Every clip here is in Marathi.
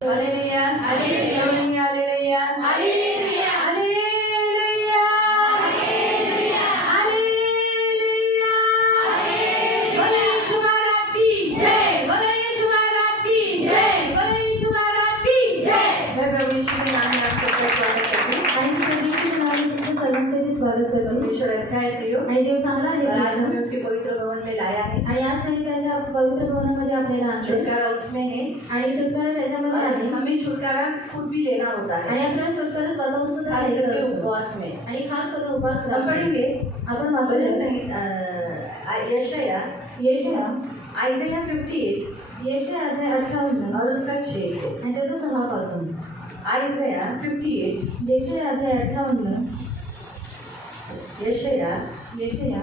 Hallelujah hallelujah hallelujah hallelujah hallelujah hallelujah hallelujah बोले यीशु महाराज की जय बोले यीशु महाराज की जय बोले यीशु महाराज की जय। मैं प्रभु यीशु के नाम में आपका स्वागत करती हूँ आणि प्रभूचे नाव तुमच्या सर्वांसाठी स्वागत करतो। परमेश्वर अच्छा है प्रियो आणि देव चांगला आहे और आज प्रिय। हमें उसके पवित्र भवन में लाया है आणि आज त्यांनी त्याच्या पवित्र भवनामध्ये आपल्याला आणले छुटकारा उसमें है आणि छुटकारा त्याच्यामध्ये आहे हमें छुटकारा खुद भी लेना होता है आणि आपल्याला छुटकारा स्वतःहून सुद्धा खास घ्यायचा करके असतो। उपवास में आणि खास करून उपवास हम करावा। पढ़ेंगे आपण भजन वाचूया संगीत यशाया यशाया आइज़ाया 58 यशाया अध्याय 58 और उसका 6 से आणि त्याचा 6 पासून आइज़ाया 58 यशाया अध्याय 58 यशाया यशाया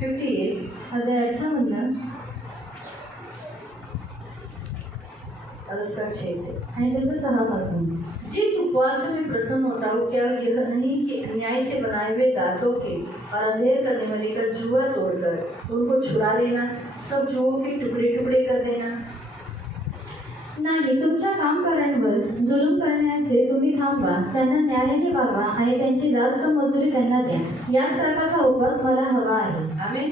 58 अध्याय 58 और उसका 6 से आणि त्याचा 6 पासून जिस उपवास में प्रसन्न होता हो क्या यह नहीं कि अन्याय से बनाए हुए दासों के और अंधेर करने वाले का जुआ तोड़कर उनको छुड़ा लेना सब जुओं के टुकड़े टुकड़े कर देना। नाही, तुमच्या कामकऱ्यांवर जुलूम करण्याचे तुम्ही थांबवा, त्यांना न्यायाने वागवा आणि त्यांची जास्त मजुरी त्यांना द्या। याच प्रकारचा उपवास मला हवा आहे। हमें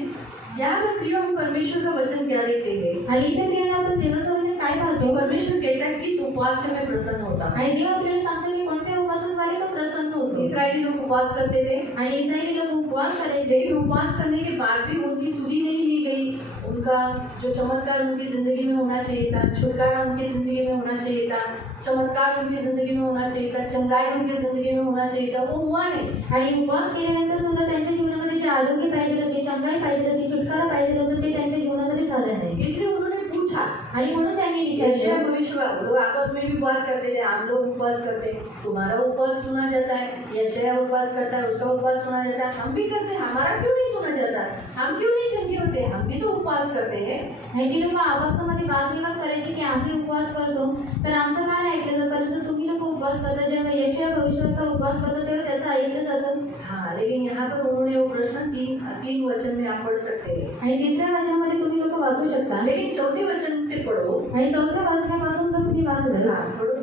यहाँ पर प्रिय हम परमेश्वर का वचन क्या देखते हैं आणि इथे प्रियांना आपण देवाचं वचन काय तो पाहतो? परमेश्वर कहता है कि इस उपवास से मैं प्रसन्न होता हूँ। आणि देव आपल्याला सांगतो की कोणत्या उपवासाद्वारे तो प्रसन्न होतो। इसराइली लोग उपवास करते थे आणि इस्रायली लोक उपवास करायचे, लेकिन उपवास करने के बाद भी उनकी सुधी नहीं ली गई। उनका जो चमत्कार उनकी जिंदगी में होना चाहिए था, छुटकारा उनकी जिंदगी में होना चाहिए था, चमत्कार उनकी जिंदगी में होना चाहिए था, चंगाई उनकी जिंदगी में होना चाहिए था, वो हुआ नहीं। आणि उपवास केल्यानंतर सुद्धा त्यांच्या जीवनामध्ये जे आरोग्य पाहिजे होते, चंगाई पाहिजे होती, छुटकारा पाहिजे होता, ते त्यांच्या जीवनामध्ये झालं नाही। इसलिए उन्होंने पूछा आणि म्हणून त्यांनी यशाया विचारलं, भविष्यवाणी लोग आपस में भी बात करते थे, हम लोग उपवास करते हैं, तुम्हारा उपवास सुना जाता है, यशाया उपवास करता है, उसका उपवास सुना जाता है, हम भी करते हैं, हमारा क्यों नहीं सुना जाता? हम क्यों नहीं चंगे होते? हम भी तो उपवास करते हैं। आणि ती लोक आपापसामध्ये वादविवाद करायचे की आम्ही उपवास करतो, तर आमचं काय ऐकलं जातं? परंतु तुम्ही लोक उपवास करता, जेव्हा यशाया भविष्यवक्ता उपवास करतो तेव्हा त्याचं ऐकलं जातं। हाँ, लेकिन यहाँ पर उन्होंने वो प्रश्न तीन वचन में आप पढ़ सकते हैं, आणि तिसऱ्या वचनामध्ये तुम्ही लोक वाचू शकता, लेकिन चौथे वचन से पढ़ो। आणि चौथ्या वाचण्यापासून जर तुम्ही वाचलं, हाँ, पढ़ो।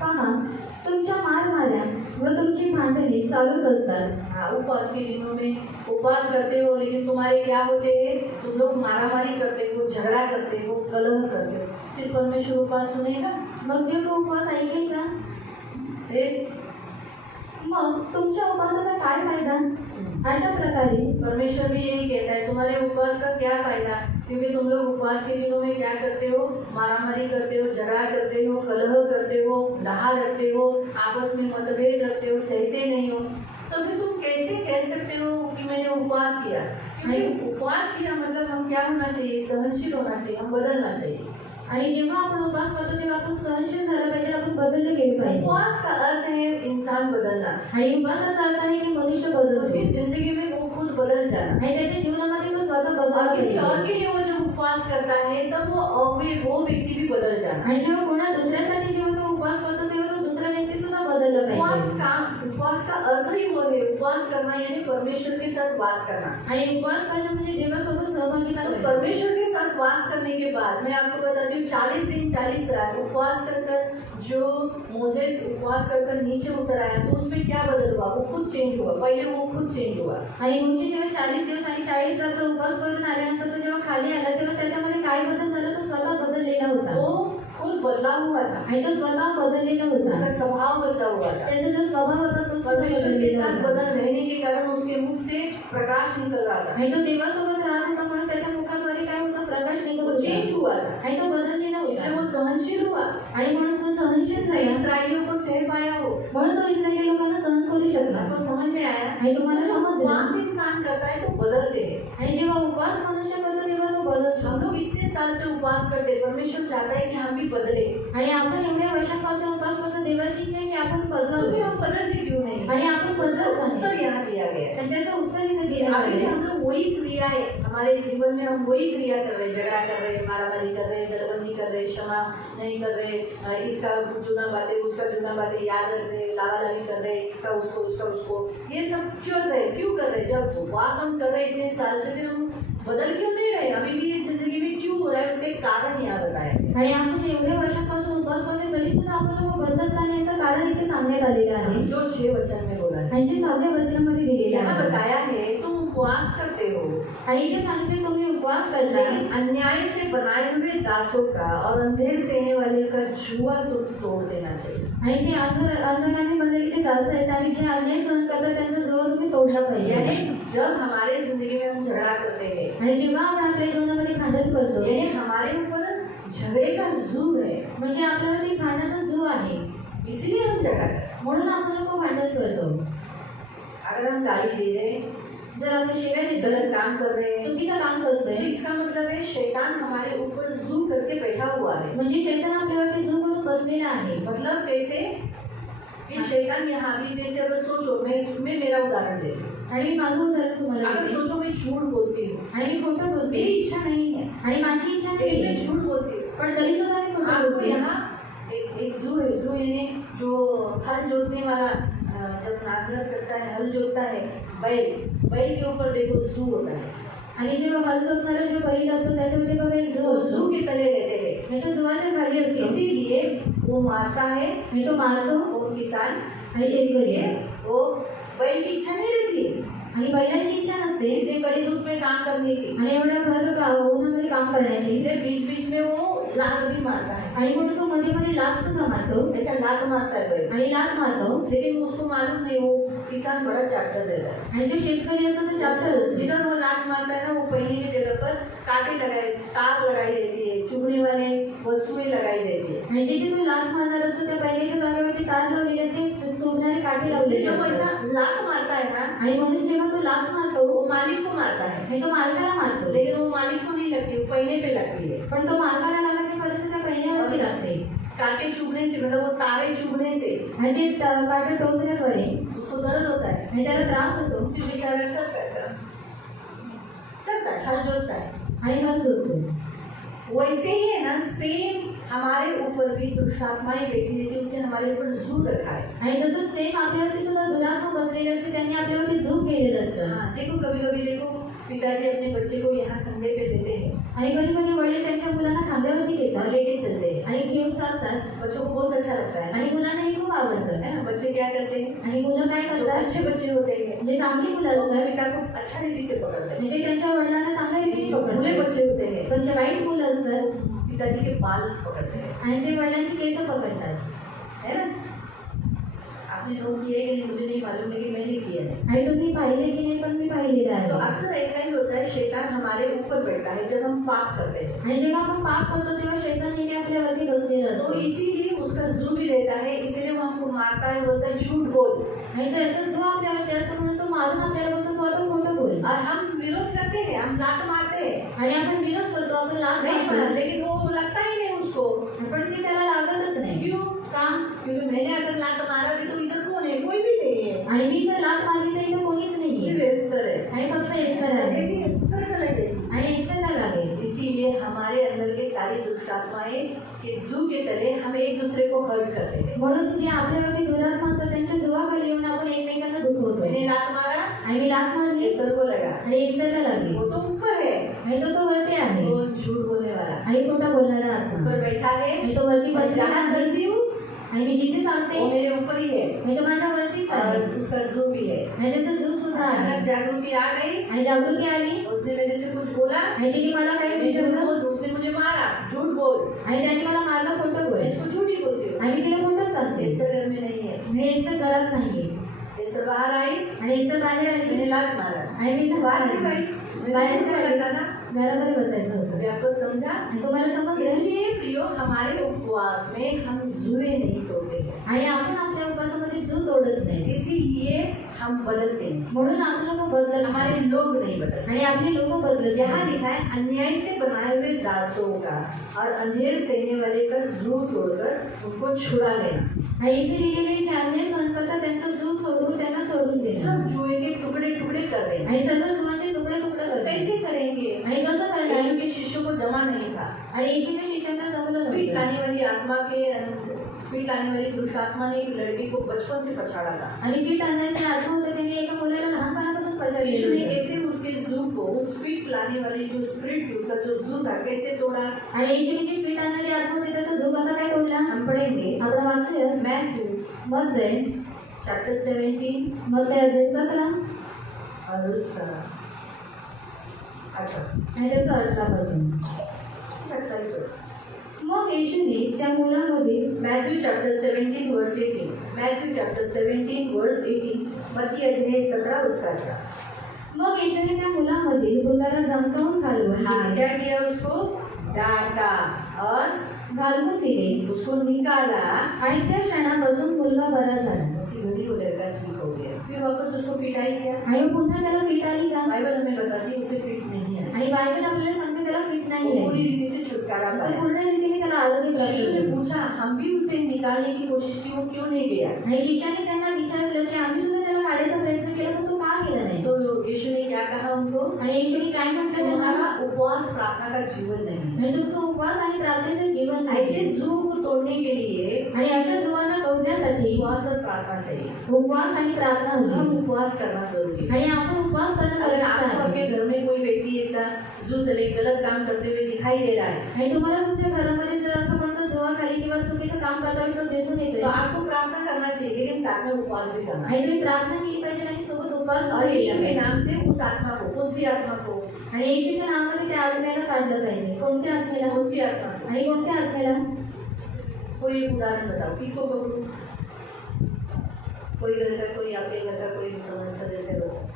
पहा, तुमच्या मारमाऱ्या व तुमची भांडणे चालूच असतात। हाँ, उपवास के दिनों में उपवास करते हो, लेकिन तुम्हारे क्या होते हैं? तुम लोग मारामारी करते हो, झगड़ा करते हो, कलह करते हो, फिर परमेश्वर उपवास सुनेगा? मग देव तो उपवास ऐकेल का? फिर मग तुमच्या उपवासाचा काय फायदा? अशा प्रकारे परमेश्वर भी यही कहता है, तुम्हारे उपवास का क्या फायदा? क्योंकि तुम लोग उपवास के दिनों में क्या करते हो? मारामारी करते हो, झगड़ा करते हो, कलह करते हो, डहा रखते हो, आपस में मतभेद रखते हो, सहते नहीं हो, तो फिर तुम कैसे कह सकते हो कि मैंने उपवास किया? क्योंकि उपवास किया मतलब हम क्या होना चाहिए? सहनशील होना चाहिए, हम बदलना चाहिए। आणि जेव्हा आपण उपवास करतो तेव्हा आपण सहनशील झालं पाहिजे, आपण बदलले गेले पाहिजे। उपवास का अर्थ है इंसान बदलना, आणि उपवासाचा अर्थ आहे की मनुष्य बदलतो उसकी जिंदगी में वो खुद बदल जाना। आणि त्याच्या जीवनामध्ये तो स्वतः और बदलला किसी और पाहिजे। के लिए वो जब उपवास करता है तब वो व्यक्ति भी बदल जाना। आणि जेव्हा कोणा दुसऱ्यासाठी जेव्हा तो उपवास करतो तेव्हा तो दुसरा व्यक्ती सुद्धा बदलला पाहिजे। उपवास का अर्थ ही वो है, उपवास करना यानी परमेश्वर के साथ वास करना। आणि उपवास करणं म्हणजे देवासोबत सहभागिता तो करणे। परमेश्वर के साथ वास करने के बाद मैं आपको बताती हूँ 40 दिन 40 रात उपवास कर जो मोसेस उपवास कर नीचे उतर आया तो उसमें क्या बदल हुआ? वो खुद चेंज हुआ। पहले वो खुद चेंज हुआ। आणि मोशे जेव्हा 40 दिवस आणि 40 रात्र उपवास करून आल्यानंतर तो जेव्हा खाली आला तेव्हा त्याच्यामध्ये काय बदल झाला? तो स्वतः बदललेला होता वो खुद बदला हुआ था, आणि तो स्वतः बदललेला होता। उसका स्वभाव बदला हुआ था। त्याचा जो स्वभाव होता तो स्वतः परमेश्वर के बदललेला साथ होता बदल रहने के कारण उसके मुख से प्रकाश निकल रहा था। आणि तो देवासोबत राहत होता म्हणून त्याच्या मुखाद्वारे काय होता? प्रकाश निघत वो चेंज होता हुआ था, आणि तो बदललेला इसलिए होता वो सहनशील हुआ। आणि म्हणून तो सहनशील इसलिए झाला, इसराइलियों को सह पाया हो। म्हणून तो इस्रायली लोकांना सहन करू शकला। आपको समझ में आया? आणि तुम्हाला समजलं, उपवास इंसान करता है तो बदलते हैं। आणि जेव्हा उपवास मनुष्य करतो तेव्हा तो बदलतो। हम लोग इतने साल से उपवास करते हैं, परमेश्वर चाहता है कि हम भी बदले, आणि आपण एवढ्या वर्षांपासून उपवास करतो, देवाची इच्छा आहे की आपण तो बदलावं फिर हम बदलते क्यों नहीं? आणि आपण बदलत का नाही? उत्तर यहाँ दिया गया है। आणि त्याचं उत्तर इथे दिलं अभी आहे। हम लोग वही क्रिया है हमारे जीवन में, हम वही क्रिया कर रहे हैं, झगड़ा कर रहे हैं, मारामारी कर रहे हैं, दरबंदी कर रहे हैं, क्षमा नहीं कर रहे, इसका चुना बातें उसका चुना बातें याद रख रहे, लावालावी कर रहे, इसका उसको उसका उसको, ये सब क्यों कर रहे? क्यों कर रहे? जब उपवास हम कर रहे इतने साल से, फिर हम बदल क्यों नहीं रहे? अभी भी ये जिंदगी में क्यों हो रहा है? उसके कारण आणि आपण एवढ्या वर्षांपासून उपवास करतो तरी सुद्धा आपण लोक बदलत नाही याचं कारण इथे सांगण्यात आलेलं आहे. जो 6 वचन में बोला है, त्यांची 6व्या वचनामध्ये दिलेलं यहाँ आहे. बताया है तुम उपवास करते हो, आणि इथे सांगितले तुम्ही उपवास करता लेकिन अन्याय से बनाए हुए दासों का और अंधेर सेने वाले का जुआ तुम तोड़ देना चाहिए. आणि जे अंधकाराने बनलेले जे दास आहेत आणि जे अन्याय सहन करतात त्यांचा जुवा तुम्ही तोडला पाहिजे. यानी जब हमारे जिंदगी में हम झगड़ा करते हैं, आणि जेव्हा आपण आपल्या जीवनामध्ये भांडण करतो यानी हमारे ऊपर झगड़े का जू है, म्हणजे आपल्यावरती खाण्याचा जो आहे इसलिए हम झगड़ा करते हैं. म्हणून आपण लोक भांडण करतो. अगर हम गाली दे रहे हैं, जर आपण शिव्या देतो गलत काम कर रहे हैं, चुकीचं काम तो करतोय इसका मतलब है शैतान हमारे ऊपर जू करके बैठा हुआ है. म्हणजे शैतान आपल्यावरती जो करून बसलेला आहे. मतलब कैसे कि शैतान यहाँ भी, जैसे अगर सोचो, मैं मेरा उदाहरण देती हूँ. आणि मी माझं उदाहरण तुम्हाला अगर देते. सोचो मैं झूठ बोलती हूँ, आणि मी खोटं बोलते मेरी इच्छा नहीं है, आणि माझी इच्छा लेकिन मैं नाही झूठ बोलती हूँ. पण तरी सुद्धा मी खोटं आपको बोलते. यहाँ एक जू है. जू यानी जो हल जोतने वाला, जब नांगर करता है, हल जोतता है, बैल के ऊपर देखो जू होता है. आणि जेव्हा हल जोतणारा जो बैल असतो त्याच्यामध्ये बघा एक जो वो असतो. जू के तले रहते हैं, आणि तो जुवाच्या खाली असतो. इसीलिए वो मारता है. आणि तो मारतो और किसान आणि शेतकरी वो बैल की इच्छा नहीं रहती है आणि बैलाची इच्छा नसते इतने बड़ी धूप में काम करने की, आणि एवढ्या भर उन्हामध्ये काम करण्याची. इसलिए बीच बीच में वो लात भी मारता है. आणि म्हणून तो मध्ये मध्ये लात सुद्धा मारतो ऐसा लात मारता है बैल, आणि लात मारतो. लेकिन उसको मालूम नहीं वो किसान बड़ा चैप्टर देता है. आणि जो शेतकरी असतो तो चाप्टर असतो. जिधर वो लात मारता है ना, वो पहिने की जगह पर कांटे लगाए, तार लगाई रहती है, चुभने वाले वस्तुएं लगाई रहती है. आणि जिथे तो लात मारणार असतो त्या बैलाच्या जागेवरती तार लावलेले असते, चोभणारे काठे इसलिए लावलेले जब वो असतात. ऐसा लात मारता है ना, आणि म्हणून जेव्हा तो लात मारतो वो मालिक को मारता है, आणि तो मालकाला मारतो. लेकिन वो मालिक को नहीं लगती, वो पहिने पे लगती है. पण तो मालकाला लागत नाही, परंतु त्या पहिल्यावरती लागते. कांटे चुभने से, मतलब वो तारे चुभने से आणि ते काटे टोचण्याद्वारे उसको दर्द होता है. आणि त्याला त्रास होतो फिर बेचारा करता है, हल जोतता है. आणि हल जोडतो. वैसे ही है ना, सेम हमारे ऊपर भी दुष्ट आत्माएं बैठी रहती है, उसने हमारे ऊपर जू रखा है. आणि तसंच सेम आपल्यावरती सुद्धा दुरात्मा बसलेले असते, त्यांनी आपल्यावरती झोप केलेलं असतं. हाँ, देखो कभी कभी देखो पिताजी अपने बच्चे को यहाँ कंधे पे देते हैं आणि कधी कधी वडील त्यांच्या मुलांना खांद्यावरती और घेतात लेके चलते हैं. आणि घेऊन चालतात. बच्चों को बहुत अच्छा लगता है आणि मुलांना हे खूप आवडतं. है ना. बच्चे क्या करते हैं, आणि मुलं काय जो करतात, अच्छे बच्चे होते हैं जे चांगली मुलं वो असतात पिता को अच्छा रीति से पकड़ते हैं. म्हणजे त्यांच्या वडिलांना चांगल्या रीतीने बुरे पकडतात. बच्चे होते हैं, पण जे वाईट मुलं असतात पिताजी के बाल पकड़ते हैं, आणि ते वडिलांची केस पकडतात. है ना. आपने नोट किया है कि नहीं मुझे नहीं मालूम, लेकिन मैंने किया है. आणि तुम्ही पाहिले की नाही, पण मी पाहिलेलं तो आहे. अक्सर ऐसा ही होता है, शैतान हमारे ऊपर बैठता है जब हम पाप करते हैं. आणि जेव्हा आपण पाप करतो तेव्हा शैतान नेहमी आपल्यावरती बसलेला तो असतो. इसीलिए उसका जू भी रहता है, इसलिए वो हमको मारता है, बोलता है झूठ बोल. आणि त्याचा जो आपल्यावरती असतो म्हणून तो मारून आपल्याला बोलतो तू आता खोटं बोल. और हम विरोध करते हैं, हम लात मारते हैं, आणि आपण विरोध करतो, आपण लात नहीं मार, मारतो. लेकिन वो लगता ही नहीं उसको. पण ती त्याला लागतच नाही. क्यों? काम. क्योंकि मैंने अगर लात मारा भी तो इधर कौन है, कोई भी नहीं है. आणि मी जर लात मारली तर इथं कोणीच सिर्फ नाहीये. एस्तर है. आणि फक्त एस्तर आहे. लगेगी, एस्तर का लगेगी. आणि एस्तरला लागेल. इसीलिए हमारे अंदर के सारी दुष्ट आत्माएं के जू के तले हम एक दूसरे को हर्ट करते हैं. म्हणून जे आपल्यावरती दुरात्मा असतात त्यांच्या जुवाखाली येऊन आपण एकमेकांना दुखवतो. मैंने लात मारा, आणि मी लात मारली एस्तर को लगा, आणि एस्तरला लागली. वो तो ऊपर है, आणि तो वरती आहे वो झूठ बोलने वाला आणि खोटा बोलणारा आत्मा. ऊपर बैठा है. आणि तो वरती मैं बसलेला जहाँ आहे. चलती हूँ आणि मी जिथे वो चालते मेरे ऊपर ही है, मी तो माझ्या वरतीच आहे. और उसका जू भी है. आणि त्याचा जो सुद्धा आहे. अचानक जागृति आ गई, आणि जागृती आली उसने मेरे से कुछ बोला, आणि तिने मला काही मैं झूठ विचारलं बोल, उसने मुझे मारा, झूठ बोल. आणि त्याने मला मारलं खोटं बोल. मैं इसको झूठ ही बोलती हूँ. आणि मी तिला खोटंच सांगते. एस्तर घर में नहीं है. मी एस्तर घरात नाहीये. एस्तर बाहर आई, आणि एस्तर बाहेर आली मैंने लात मारा. आणि मी इथं बाहर बाहेर भी आली. भाई बाहेर क्या काय लगता था. घरामध्ये बसायचं होतं. अभी आपको समझा. आणि तुम्हाला समजलं. इसलिए प्रियो हमारे उपवास में हम जुए नहीं तोड़ते हैं, आणि आपण आपल्या उपवासामध्ये जो तोडत नाही. इसीलिए हम बदलते हैं. म्हणून आपण लोक बदलत हमारे नाही. लोग नहीं बदलते. आणि आपले लोक बदलत यहाँ नाही. लिखा है अन्याय से बनाए हुए दासों का और अंधेर सहने वाले का जू तोड़कर उनको छुड़ा लेना. आणि इथे लिहिलेले जे अन्याय सहन करतात त्यांचा जीव सोडून त्यांना सोडून देणार. सब जुए के टुकड़े टुकड़े कर देना. आणि सर्व जीवाचे तुकडे तुकडे तो करतात. कैसे करेंगे. आणि कसं करणार. यीशु के शिष्यों को जमा नहीं था. आणि येशूच्या शिष्यांना जमलं पीठ नव्हतं. लाने वाली आत्मा के फिट लाने वाली पुरुष आत्मा ने एक लड़के को बचपन से पछाड़ा था। आणि फीट आणण्याची आत्मा होते त्यांनी एका मुलाला लहानपणापासून यीशु पछाडलेलं ने होतं. कैसे उसके जू को, उस फिट लाने वाली जो स्पिरिट, उसका जो जू था, कैसे तोड़ा? आणि येशूने जी फीट आणणारी आत्मा होती त्याचा झोप असा काय तोडला? हम पढ़ेंगे आपण वाचूया मैथ्यू मत्तय चैप्टर 17 मत्तय अध्याय 17 और उसका 18 आणि त्याचं 18 पासून. मग येशूने त्या मुलामध्ये मैथ्यू चैप्टर 17 वर्स 18, मैथ्यू चैप्टर 17 वर्स 18, मत्ती अध्याय 17 उसका 18। मग येशूने त्या मुलामधील भुताला धमकावून घालवून हाँ, क्या किया? उसको डांटा और घालवून दिले उसको निकाला। आणि त्या क्षणापासून मुलगा बरा झाला. उसी घड़ी वो लड़का ठीक हो गया। फिर वापस उसको फिट आई क्या? आणि पुन्हा त्याला फीट आली का? बाइबल हमें बताती है उसे फिट नहीं है, आणि बायबल आपल्याला सांगते त्याला फीट नाही वो पूरी आहे. रीति से छुटकारा तर पाया। पूर्ण रीतीने त्याला आरोग्य प्राप्त यीशु ने झालं. पूछा, हम भी उसे निकालने की कोशिश की, वो क्यों नहीं गया? आणि शिष्याने त्यांना विचारलं की आम्ही सुद्धा त्याला काढायचा प्रयत्न केला पण तो का केला नाही. तो यीशु ने क्या कहा उनको? आणि येशूने काय म्हटलं त्यांना? तुम्हारा उपवास प्रार्थना का जीवन नहीं है। आणि तुमचं उपवास आणि प्रार्थनेचं जीवन ऐसे नाही. जू को तोड़ने के लिए आणि अशा जुवांना तोडण्यासाठी उपवास और प्रार्थना चाहिए। उपवास आणि प्रार्थना हम होती. उपवास करना जरूरी है। आणि आपण उपवास करणं अगर गरजेचं आपको आहे. आपके घर में कोई व्यक्ति ऐसा जू तले गलत काम करते हुए दिखाई दे रहा है, आणि तुम्हाला तुमच्या घरामध्ये जर असं म्हणतो जुवाखाली किंवा चुकीचं काम करता असं दिसून येते तो आपको प्रार्थना करना चाहिए, लेकिन साथ में उपवास भी करना है। आणि तुम्ही प्रार्थना केली पाहिजे आणि सोबत उपवास और पण यीशु केला के पाहिजे. नाम से उस आत्मा को, कौन सी आत्मा को? आणि येशूच्या नावाने त्या आत्म्याला काढलं पाहिजे. कोणत्या आत्म्याला? कौन सी आत्मा को? आणि कोणत्या आत्म्याला? कोई एक उदाहरण बताओ, किसको पकड़ूं? कोई घर का, कोई आपके घर का कोई सदस्य बताओ।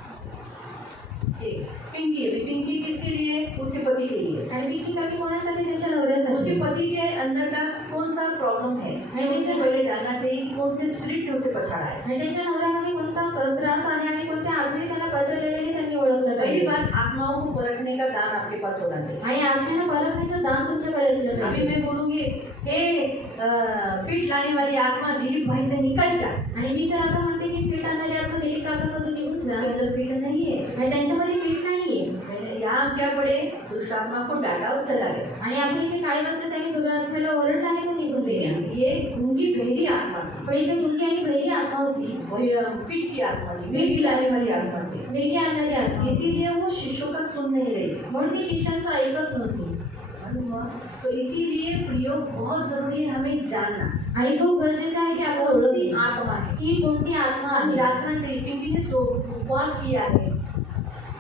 ठीक, पिंकी। अभी पिंकी किसके लिए? उसके पति के लिए। आणि पिंकी काकी कोणासाठी? त्याच्या उसके नवऱ्यासाठी. पति के अंदर का कौन सा प्रॉब्लम है, हमें उससे पहले जानना चाहिए कि कौन से स्पिरिट ने उसे पछाड़ा है। आणि त्याच्या नवऱ्यामध्ये कोणता त्रास आहे आणि कोणत्या आत्म्याने त्याला पछाडलेले हे त्यांनी ओळखलं पहली पाहिजे. बात, आत्माओं को परखने का दान आपके पास होना चाहिए। आणि आत्म्याला परखण्याचं दान तुमच्याकडे असलं अभी पाहिजे. मैं बोलूंगी, हे फिट लाने वाली आत्मा दिलीप भाई से निकल जा। आणि मी जर आता म्हणते की फीट आणणारी आत्मा दिलीप काकांमधून निघून जा. उसके अंदर फिट नहीं है। आणि त्यांच्यामध्ये फीट नाहीये. मैंने यहाँ क्या पढ़े? दुष्ट आत्मा को डांटा और चला गया। आणि आपण इथे काय वाचलं? त्यांनी दुरात्म्याला ओरडला आणि तो निघून गेला. ये गूंगी बहरी आत्मा थी, पण इथे गुंगी आणि बहिरी आत्मा होती. और ये फिट की आत्मा थी, फिट लाने वाली आत्मा थी। वेगळी आणणारी आत्मा. इसीलिए वो शिष्यों का सुन नहीं रही। म्हणून ती शिष्यांचं ऐकत नव्हती. तो इसीलिए प्रयोग बहुत जरूरी है हमें जानना आणि तो गरजेचा आहे की आपण कौन सी ओळखू आत्मा है। की कोणती आत्मा हम आहे. जांचना चाहिए। पिंकी ने उपवास किया है,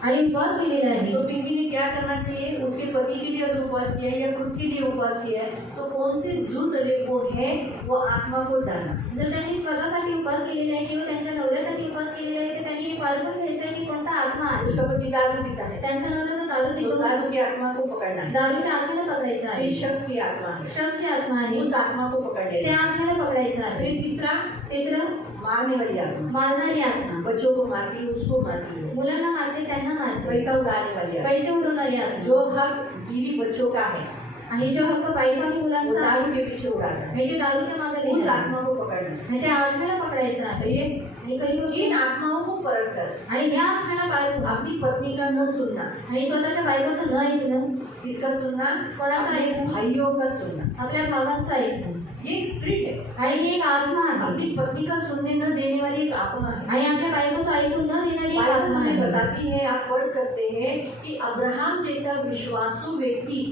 आणि उपवास केलेला आहे. तो पिंकी ने क्या करना चाहिए? उसके पति के लिए अगर उपवास किया है या खुद के लिए उपवास किया है, तो कौन से जू तले वो है, वो आत्मा को जानना। जर त्यांनी स्वतःसाठी उपवास केलेला आहे किंवा त्यांच्या नवऱ्यासाठी उपवास केलेला आहे तर त्यांनी हे पारखून घ्यायचं आहे की कोणता आत्मा आहे. उसका पति दारू पीता है, त्यांच्या नवऱ्याचं दारू तो पितो. दारू की आत्मा को पकड़ना है। दारूच्या आत्म्याला पकडायचं फिर आहे. शक की आत्मा है, शकची आत्मा आहे. उस आत्मा को पकड़ त्या लेना। आत्म्याला पकडायचं आहे. फिर तीसरा, तिसरं मारने वाली आत्मा, मारणारी आत्मा. बच्चों को मारती है, उसको मारती है। मुलांना मारते त्यांना मारते. पैसा उड़ाने वाली आत्मा, पैसे उडवणारी आत्मा. जो हक बीवी बच्चों का है, आणि जो हक्क बायको आणि वो मुलांचा आहे दारू के पीछे उड़ाता है। आणि ते दारूच्या मागे उस नेतात. आत्मा को पकड़ना आणि त्या आत्म्याला पकडायचं आहे. सही है। आणि खरी गोष्ट इन आत्माओं को परख कर आणि या आत्म्याला पारखून अपनी पत्नी का न सुनना, आणि स्वतःच्या बायकोचं न ऐकणं, किसका सुनना? कोणाचं अपने ऐकणं? भाइयों का सुनना। आपल्या भावांचं ऐकणं. ये एक स्पिरिट है। आणि ही एक आत्मा आहे. अपनी पत्नी का सुनने न देने वाली एक आत्मा है। आणि आपल्या बायकोचं ऐकून न देणारी एक बाइबल आत्मा हमें आहे. बताती है, आप पढ़ सकते हैं कि अब्राहम जैसा विश्वासु व्यक्ति,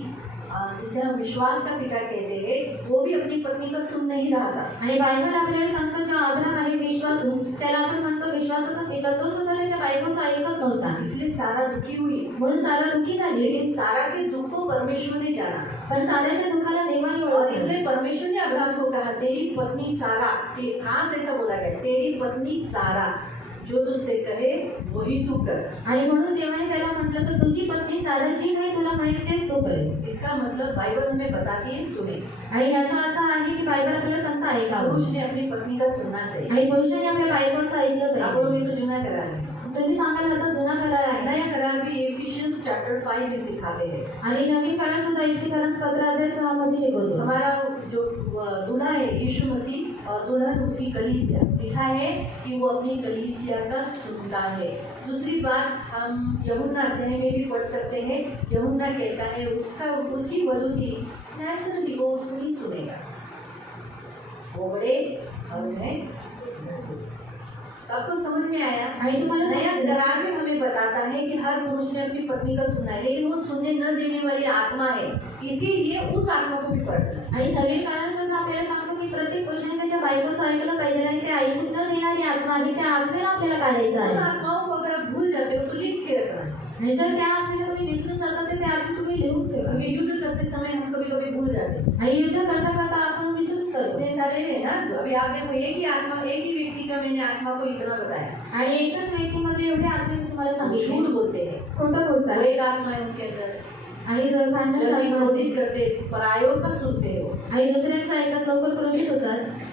जिसे हम विश्वास का पिता कहते हैं, वो भी अपनी पत्नी का सुन नहीं रहा था। आणि बायबल आपल्याला सांगतो जो अब्राहम आहे विश्वासू, त्याला आपण म्हणतो विश्वासाचा पिता, तो सुद्धा त्याच्या बायकोचं ऐकत नव्हता. इसलिए सारा दुखी हुई, म्हणून सारा दुःखी झाली. लेकिन सारा के दुख को परमेश्वर ने जाना, पण साऱ्याच्या दुःखाला देवाने और ओळखलं. इसलिए परमेश्वर ने अब्राहम को कहा, तेरी पत्नी सारा, खास ऐसा बोला गया, तेरी पत्नी सारा जो तुझसे कहे वही तू कर। आणि म्हणून देवाने त्याला म्हटलं तर तुझी पत्नी सारा जी काही तुला म्हणेल तेच तो करेल. इसका मतलब बाइबल हमें बताती है, सुने। आणि याचा अर्थ आहे की बायबल आपल्याला सांगता ऐकावं. पुरुष ने अपनी पत्नी का सुनना चाहिए। आणि पुरुषाने आपल्या बायकोचं ऐकलं आप पाहिजे. लोग ये तो जुना करार है। तुम्ही सांगायला आता जुना करार आहे. नया करार भी एफिशिएंस चैप्टर 5 में सिखाते हैं। आणि नवीन करार सुद्धा इफिसियन्स पत्र अध्याय 6 मध्ये शिकवतो. हमारा जो दूल्हा है यीशु मसीह और दुल्हन उसकी कलीसिया, लिखा है कि वो अपनी कलीसिया का सुनता है। दूसरी बात हम यूहन्ना अध्याय में भी पढ़ सकते हैं। यूहन्ना कहता है उसकी वधु थी, नेचुरली वो उसको ही सुनेगा। वो बड़े और मैं आपको समझ में आया? आणि तुम्हाला नया समजलं? करार में हमें बताता है कि हर पुरुष ने अपनी पत्नी का सुनना है, लेकिन वो सुनने न देने वाली आत्मा है, इसीलिए उस आत्मा को भी पढ़ना है। आणि नवीन काळानुसार आपल्याला सांगतो की प्रत्येक पुरुषाने त्याच्या बायकोचं ऐकलं पाहिजे आणि ते ऐकून न देणारी आत्मा आहे त्या आत्मेला आपल्याला काढायचं उन आहे. आत्माओं को अगर आप भूल जाते हो तो लिख के रखना है, आणि जर त्या आत्मेला तुम्ही विसरून जाता तर त्या आत्मे तुम्ही लिहून ठेवा. क्योंकि युद्ध करते समय हम कभी कभी भूल जाते हैं। आणि युद्ध करता करता आपण विसरून जातो. इतने सारे है ना, अभी आप देखो एक ही आत्मा, एक ही व्यक्ति का मैंने आत्मा को इतना बताया, आणि एकच व्यक्तीमध्ये एवढे आत्मे मी तुम्हाला वो सांगितले. झूठ बोलते हैं, खोटं वो बोलतात एक आत्मा है उनके अंदर, आणि जर भांडण जल्दी झालं क्रोधित करते, परायों का सुनते हो, आणि दुसऱ्यांचं ऐकत लवकर क्रोधित होतात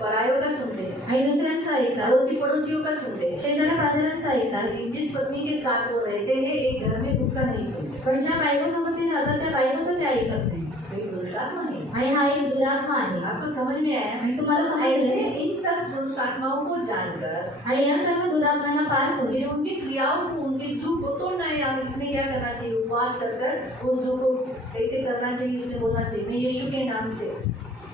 परायों का सुनते हैं, आणि दुसऱ्यांचं ऐकतात पड़ोसी पड़ोसियों का सुनते हैं। शेजाऱ्या पाजाऱ्यांचं ऐकतात. जिस पत्नी के साथ वो रहते हैं एक घर में, उसका नहीं सुनते, पण ज्या बायकोसोबत ते राहतात त्या बायकोचं ते ऐकत नाही. तो एक दुष्टात्मा है। आणि हा एक दुरात्मा आहे. आपको समझ में आया? आणि तुम्हाला ऐसे समजलं? इन सब दुष्ट आत्माओं को जानकर आणि या सर्व दुरात्म्यांना पार करून उन्हें उनकी क्रियाओं को, उनके जू को तोड़ना है। और इसमें क्या करना चाहिए? उपवास कर कर उस जू को कैसे करना चाहिए? उसने बोलना चाहिए, मैं यीशु के नाम से,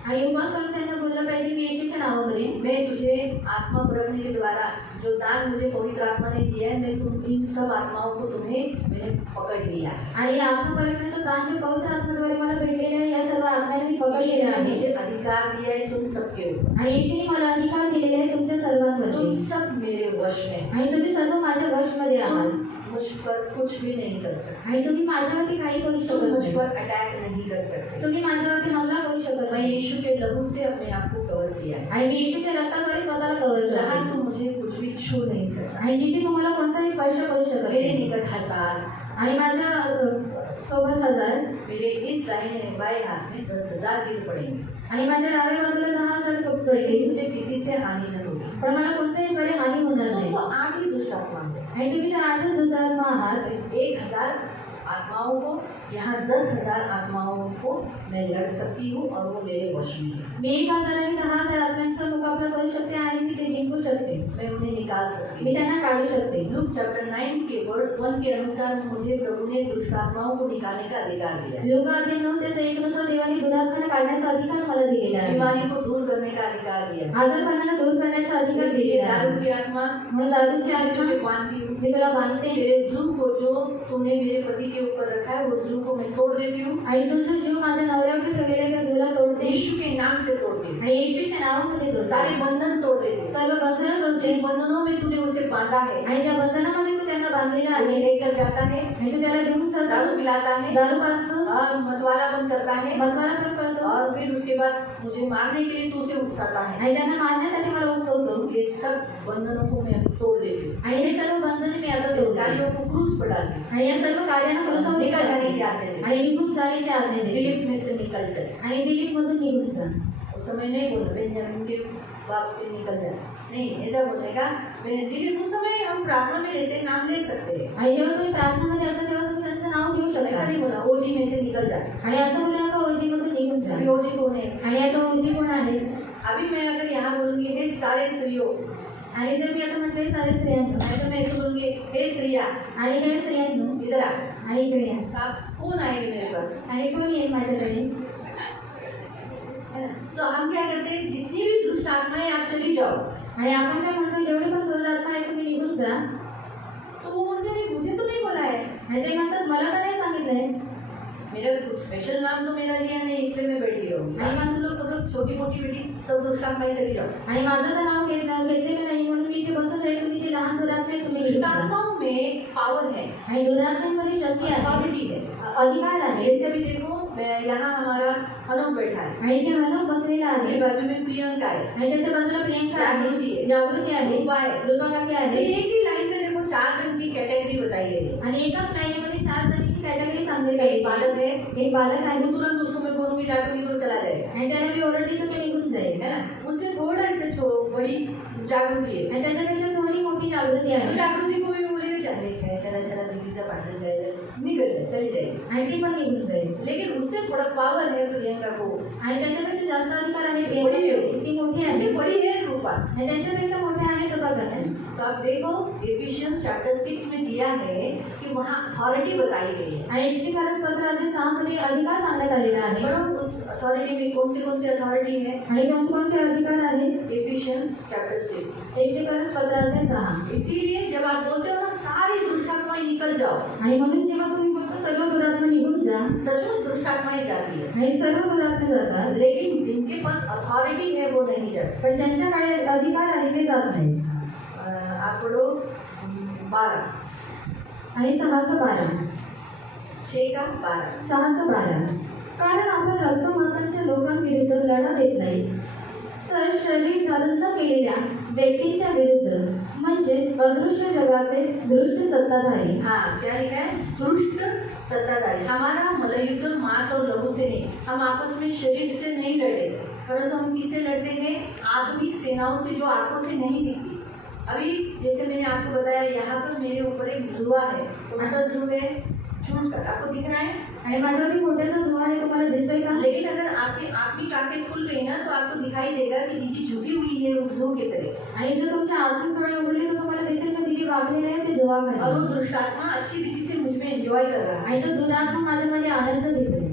आणि उपवास करून त्यांना बोललं पाहिजे की येशूच्या नावामध्ये मैं तुझे आत्मा परखने के द्वारा जो दान मुझे पवित्र आत्मा ने दिया है, मैं तुम इन सब आत्माओं को तुम्हें मैंने पकड़ लिया है। आणि आत्मपरीक्षेचं दान जे पवित्र आत्म्याद्वारे मला भेटलेले आहे या सर्व आत्म्यांना मी पकडलेले यीशु ने आहे. मुझे अधिकार दिया है तुम सबके ऊपर, आणि येशूने मला अधिकार दिलेले आहे तुमच्या सर्वांवरती. तुम सब मेरे वश में हो। आणि तुम्ही सर्व माझ्या वशमध्ये आहात. तुम मुझ पर कुछ भी नहीं कर सकते, आणि तुम्ही माझ्यावरती काही करू तुम शकत मुझ नाही. पर अटैक नहीं कर सकते। तुम्ही माझ्यावरती हमला करू शकत मैं नाही. यीशु के लहू से अपने आप को कवर किया है, आणि मी येशूच्या रक्ताद्वारे स्वतःला कव्हर जहाँ करते. तुम मुझे कुछ भी छू नहीं सकता। आणि जिथे तुम्हाला कोणताही स्पर्श करू शकत मेरे नाही. निकट 1000, आणि माझ्या सोबत 1000 मेरे इस दाहिने बाएं हाथ में 10,000 गिर पड़ेंगे, आणि माझ्या डाव्या बाजूला 10,000 कपडे लेकिन येतील. मुझे किसी से हानि न होगी। पण मला कोणत्याही बरे हानी होणार नाही. तो 8 ही दुष्ट आत्मा है। आणि तुम्ही तर 8 दुरात्मा आहात. 1000 आत्माओं को, यहाँ 10,000 आत्माओं को मैं लड़ सकती हूँ और वो मेरे वश में है। मी 1,000 आणि 10,000 आत्म्यांचा मुकाबला करू शकते आणि मी ते जिंकू शकते. मैं उन्हें निकाल सकती मी हूँ। त्यांना काढू शकते. लूक चैप्टर 9 के वर्स 1 के अनुसार मुझे प्रभु ने दुष्ट आत्माओं को निकालने का अधिकार दिया है, लोक अध्याय 9 त्याचा 1 नुसार देवाने दुरात्म्यांना काढण्याचा अधिकार मला दिलेला आहे. बीमारी को दूर करने का अधिकार दिया है। आजारपणाला दूर करण्याचा अधिकार इसलिए दिलेला आहे. दारू की आत्मा म्हणून दारूची मैं आत्मा तुझे बांधती हूँ, मी तुला बांधते. तेरे जू को जो तूने मेरे पति के ऊपर रखा है वो जू को मैं तोड़ देती हूँ, आणि तुझं जीव माझ्या नवऱ्यावरती ठेवलेल्या त्या झुला तोडते. यीशु के नाम से तोड़ती हूँ, आणि येशूच्या नावामध्ये तोडते. सारे बंधन तोड़ देती हूँ। सर्व बंधनं तोडते. जिन बंधनों में तूने उसे बांधा है, आणि त्या बंधनामध्ये तू त्यांना बांधलेला वो आहे. लेकर जाता है, आणि तू त्याला घेऊन दारू जातो. पिलाता है दारू पाजतोस. और मतवाला बंद करता है, बदवाला पण करतो. और फिर उसके बाद मुझे मारने के लिए तू उसे उकसाता है। आणि त्यांना मारण्यासाठी मला उकसवतो. ये सब बंधनों को मैं तोड़ देती हूँ, आणि हे सर्व बंधने मी आता इस तोडते. कार्यों को क्रूस पर डालती हूँ, आणि या सर्व कार्यांना क्रूसावर निकल जाने की टाकते. आज्ञा देती आणि निघून जाण्याची आज्ञा हूँ, देते. दिलीप में से निकल जाए। आणि दिलीपमधून निघून जा. उस समय नहीं बोला बेंजामिन के बाप से निकल जाए, नहीं, ऐसा बोलेगा। दिलीप, उस समय हम प्रार्थना में रहते नाम ले सकते हैं, आणि जेव्हा तुम्ही प्रार्थनामध्ये असता तेव्हा तुम्ही त्यांचं नाव घेऊ ऐसा शकता. नहीं बोला ओजी में से निकल जाए। आणि असं बोलू नका ओजीमधून निघून जा. अभी ओजी कौन है? आणि आता ओजी कोण आहे? अभी मैं अगर यहाँ बोलूंगी हे सारे स्त्रियों, आणि जर मी आता म्हटले सारे स्त्रियांनो नहीं तो मैं ऐसे बोलूंगी हे स्त्रिया आणि हे स्त्रियांनो इधर आ, आणि इकडे या. आप कौन आएंगे मेरे पास? आणि कोण येईल माझ्याकडे? है ना? तो हम क्या करते हैं, जितनी भी दुष्ट आत्माएं आप चली जाओ, आणि आपण काय म्हणतो जेवढे पण दुरात्मा आहे तुम्ही निघून जा. तो वो बोलते हैं मुझे तो नहीं बोला है, आणि ते म्हणतात मला तर नाही सांगितलंय. मेरा कुछ स्पेशल नाम तो मेरा लिया नहीं, इसलिए मैं बैठी रहूंगी। आणि तुम लोग सब लोग छोटी मोटी बेटी सब दुष्ट आत्माएं चली जाओ। आणि माझं तर नाव घेतलेलं नाही म्हणून मी इथे बसून राहील. तुम्ही जे लहान दुरात्मा आहे तुम्ही दुष्ट निघून जा. आत्माओं में पावर है, आणि दुरात्म्यांमध्ये शक्ती आहे, अथॉरिटी है। अधिकार आहे. जैसे भी देखो, मैं यहाँ हमारा अनुप बैठा है, आणि इथे मनोज बसलेला उसके आहे. बाजू में प्रियंका है, आणि त्याच्या बाजूला प्रियंका जागृती आहे, आहे. जागृती आहे, रूपा है। दुर्गा काकी तो आहे. एक ही लाइन में देखो 4 जन की कैटेगरी बताई गई है। आणि एकाच लाईनीमध्ये 4 जणींची कॅटेगरी सांगितली एक बालक है, एक बालक आहे. वो तुरंत उसको मैं बोलूंगी डांटूंगी तो चला जाएगा, आणि त्याला मी ओरडली तर ते निघून जाईल. है ना? उससे थोड़ा ऐसे बड़ी जागृति है, आणि त्याच्यापेक्षा थोडी मोठी जागृती तो आहे. जागृति को भी बोलेगा चले चला चला दीदीचा पार्टनर जाएगा, निकल जाए, चली जाएगी। आणि ती पण निघून जाईल. लेकिन उससे थोड़ा पावर है प्रियंका को, आणि त्याच्यापेक्षा जास्त अधिकार आहे बडी आहे. ती मोठी आहे. उससे बड़ी है रूपा, आणि त्याच्यापेक्षा मोठे आहे कृपा करते. तो आप देखो एफिशियंस चैप्टर 6 में दिया है कि वहाँ अथॉरिटी बताई गई है। आणि एफएससी पत्र अध्याय 6 मध्ये अधिकार सांगण्यात आलेला आहे बरोबर, उस अथॉरिटी में कौन सी अथॉरिटी है? आणि कोणकोणते अधिकार आहेत? Efficiency chapter 6। एफएससी पत्र अध्याय 6। इसीलिए जब आप बोलते हो ना सारी दुष्टात्माएं निकल जाओ, आणि म्हणून जेव्हा तुम्ही बोलता सर्व दुरात्मा निघून जा, सचमुच दुष्टात्माएं जाती है, आणि सर्व दुरात्मा जातात, लेकिन जिनके पास अथॉरिटी है वो नहीं जाते। पण ज्यांच्याकडे अधिकार आहे ते जात नाही। आप पढ़ो 12 आणि 6:12 6 का 12 6:12 कारण आपण रक्तमांसाच्या लोकांविरुद्ध लढा देत नाही, तर शरीर धारण न केलेल्या व्यक्तींच्या विरुद्ध, म्हणजेच अदृश्य जगाचे दृष्ट सत्ताधारी। हाँ, क्या लिखा है? दुष्ट सत्ताधारी। हमारा मल्लयुद्ध मांस और लहू से नहीं, हम आपस में शरीर से नहीं लड़े, परंतु हम किससे लड़ते हैं? आत्मिक सेनाओं से, जो आंखों से नहीं दिखती। अभी जैसे मैंने आपको बताया, यहाँ पर मेरे ऊपर एक जुआ है, तो मतलब जू है झूठ का, आपको दिख रहा है, आणि माझ्यावरती खोट्याचा जुआ आहे, तुम्हाला दिसतोय का? लेकिन अगर आपकी आत्मिक आंखें खुल गई ना, तो आपको दिखाई देगा कि दीदी झुकी हुई है उस जू की तरह। आणि जर तुमच्या आत्मिक डोळे उघडले तर तुम्हाला दिसेल की दिली वागलेले आहे ते और जुवाखाली, वो दुष्टात्मा अच्छी रीति से मुझ में एंजॉय कर रहा है। आणि तो दुरात्मा माझ्यामध्ये आनंद देतोय।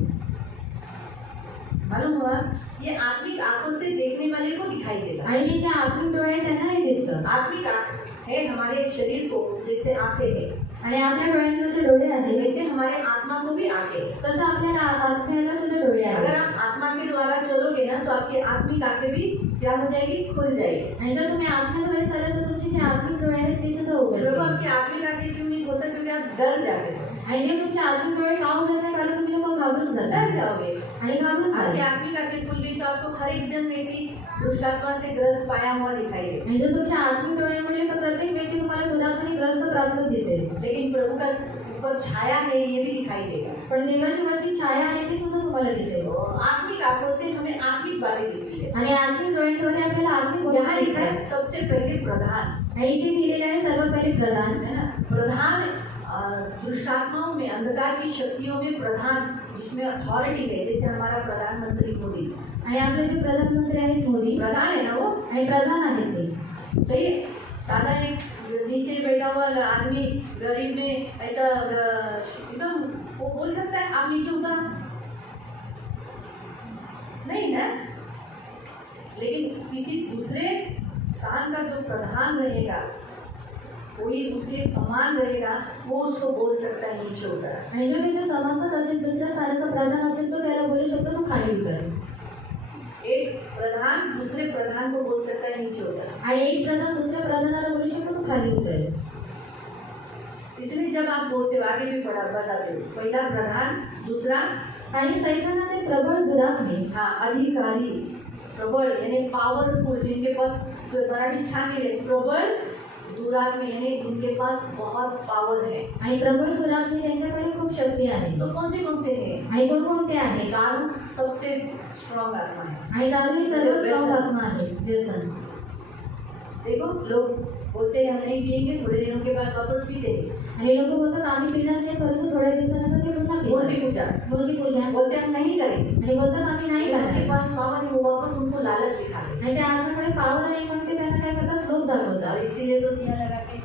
मालूम हुआ, ये आत्मिक आंखों से देखने वाले को दिखाई देगा। आणि जे जे आत्मिक डोळे आहेत त्यांना नाही दिसतं, आत्मिक आंख है हमारे शरीर को, जैसे आंखें हैं, आणि आपल्या डोळ्यांचे जे डोळे आहेत वैसे हमारे आत्मा को भी आंखें हैं। तसं आपल्याला आत्म्याला सुद्धा डोळे अगर आहेत। आप आत्मा के द्वारा चलोगे ना, तो आपकी आत्मिक आंखें भी क्या हो जाएगी? खुल जाएगी। आणि जर तुम्ही आत्म्याद्वारे चालत तर तुमचे जे आत्मिक डोळे आहेत ते सुद्धा प्रभु उघडतील। आपकी आत्मिक आंखें क्यों नहीं खोलता? क्योंकि आप डर जाते हो, आणि जे तुमचे आत्मिक डोळे का उघडत नाही कारण तुम्ही लोक घाबरून डर जाता जाओगे। आणि घाबरून आपकी जाता। आत्मिक आंखें खुल गई तो आपको हर एक जन व्यक्ति दुष्टात्मा से ग्रस्त पाया हुआ दिखाई देगा। आणि जर तुमच्या आत्मिक डोळे उघडले तर प्रत्येक व्यक्ती तुम्हाला दुरात्माने ग्रस्त प्राप्त दिसेल, लेकिन प्रभु का ऊपर छाया है ये भी दिखाई देगा। पण देवाची वरती छाया आहे ती सुद्धा तुम्हाला दिसेल। तो आत्मिक आंखों से हमें आत्मिक बातें दिखती है। आणि आत्मिक डोळ्यांद्वारे आपल्याला आत्मिक यहाँ गोष्टी लिखा दिसतात। है सबसे पहले प्रधान, आणि इथे दिलेलं आहे सर्व पहिले प्रधान, है ना? प्रधान दुष्टात्माओं में, अंधकार की शक्तियों में प्रधान, जिसमें अथॉरिटी है, जैसे हमारा प्रधानमंत्री मोदी, आणि आपले जे प्रधानमंत्री आहेत मोदी, प्रधान है ना वो, आणि प्रधान आहेत ते। सही है। साधा एक नीचे बैठा हुआ आदमी गरीब में ऐसा एकदम वो बोल सकता है आप नीचे उतर, नहीं ना? लेकिन किसी दूसरे स्थान का जो प्रधान रहेगा, कोई उसके समान रहेगा, वो उसको बोल सकता है नीचे उतर। आणि जो त्याच्या समानच असेल, दुसऱ्या स्थानाचा प्रधान असेल तो त्याला बोलू शकतो तू खाली उतर। एक प्रधान दूसरे प्रधान को बोल सकता है नीचे उतर। आणि एक प्रधान दुसऱ्या प्रधानाला बोलू शकतो तू खाली उतर। इसलिए जब आप बोलते हो, आगे भी बताते हो, पहला प्रधान, दूसरा आणि सैतानाचे प्रबळ दुरात्मे, हाँ अधिकारी, प्रबल यानी पावरफुल, जिनके पास, मराठी छान लिहिले, प्रबल दुरात्मे यानी जिनके पास बहुत पावर है। आणि प्रबळ दुरात्मे त्यांच्याकडे खूप शक्ती आहे। तो कौन से हैं? आणि कोणकोणते आहे? दारू सबसे स्ट्रॉन्ग आत्मा है। आणि दारू ही सर्व स्ट्रॉंग आत्मा आहे, व्यसन। देखो लोग बोलते हैं हम नहीं पिएंगे, थोड़े दिनों के बाद वापस पीते हैं। आणि लोक बोलतात आम्ही पिणार नाही, परंतु थोड्या दिवसानंतर ते पुन्हा मूर्ति पितात। पूजा मूर्ती पूजा बोलते हम नहीं करेंगे, आणि बोलतात आम्ही नाही उनके करणार। पास पावर है, वो वापस उनको लालच दिखाते हैं। आणि त्या आत्म्याकडे पावर नाही म्हणून ते त्यांना काय करतात, लोक दाखवतात। और इसीलिए तो दिया लगा के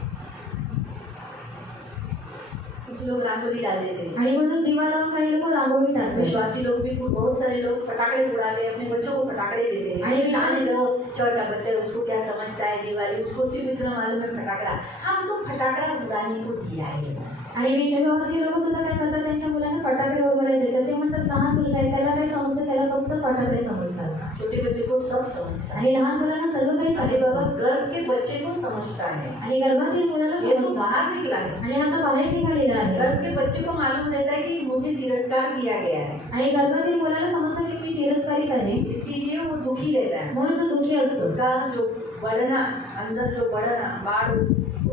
कुछ लोग रंगोली डाल देते हैं। आणि म्हणून दिवा लावून काही लोक रांगोळी टाकतात। विश्वासी लोग भी, बहुत सारे लोग पटाखे उड़ाते हैं, अपने बच्चों को पटाखे देते हैं। अरे आने दो, छोटा बच्चा उसको क्या समझता है दिवाली, उसको सिर्फ इतना मालूम है फटाकड़ा। हम तो फटाकड़ा उड़ाने को दिया है। आणि विश्वासी लोक सुद्धा काय करतात, त्यांच्या मुलांना फटाकडे उडवायला देतात। ते म्हणतात लहान मुलगा आहे, त्याला काय समजतं, त्याला फक्त फटाकडे समजतात। छोटे बच्चे को सब समझता है। आणि लहान मुलांना सर्व काही अरे बाबा, समजतं। गर्भ के बच्चे को समझता है, आणि गर्भातील मुलाला ये तो समजतं। बाहर निकला है। आणि आता बाहेर निघालेला आहे। गर्भ के बच्चे को मालूम रहता है कि मुझे तिरस्कार किया गया है, आणि गर्भातील मुलाला समजतं की मी तिरस्कारित आहे, इसीलिए वो दुखी रहता है। म्हणून तो दुःखी असतो। उसका जो बढ़ना, अंदर जो बढ़ना, बाढ़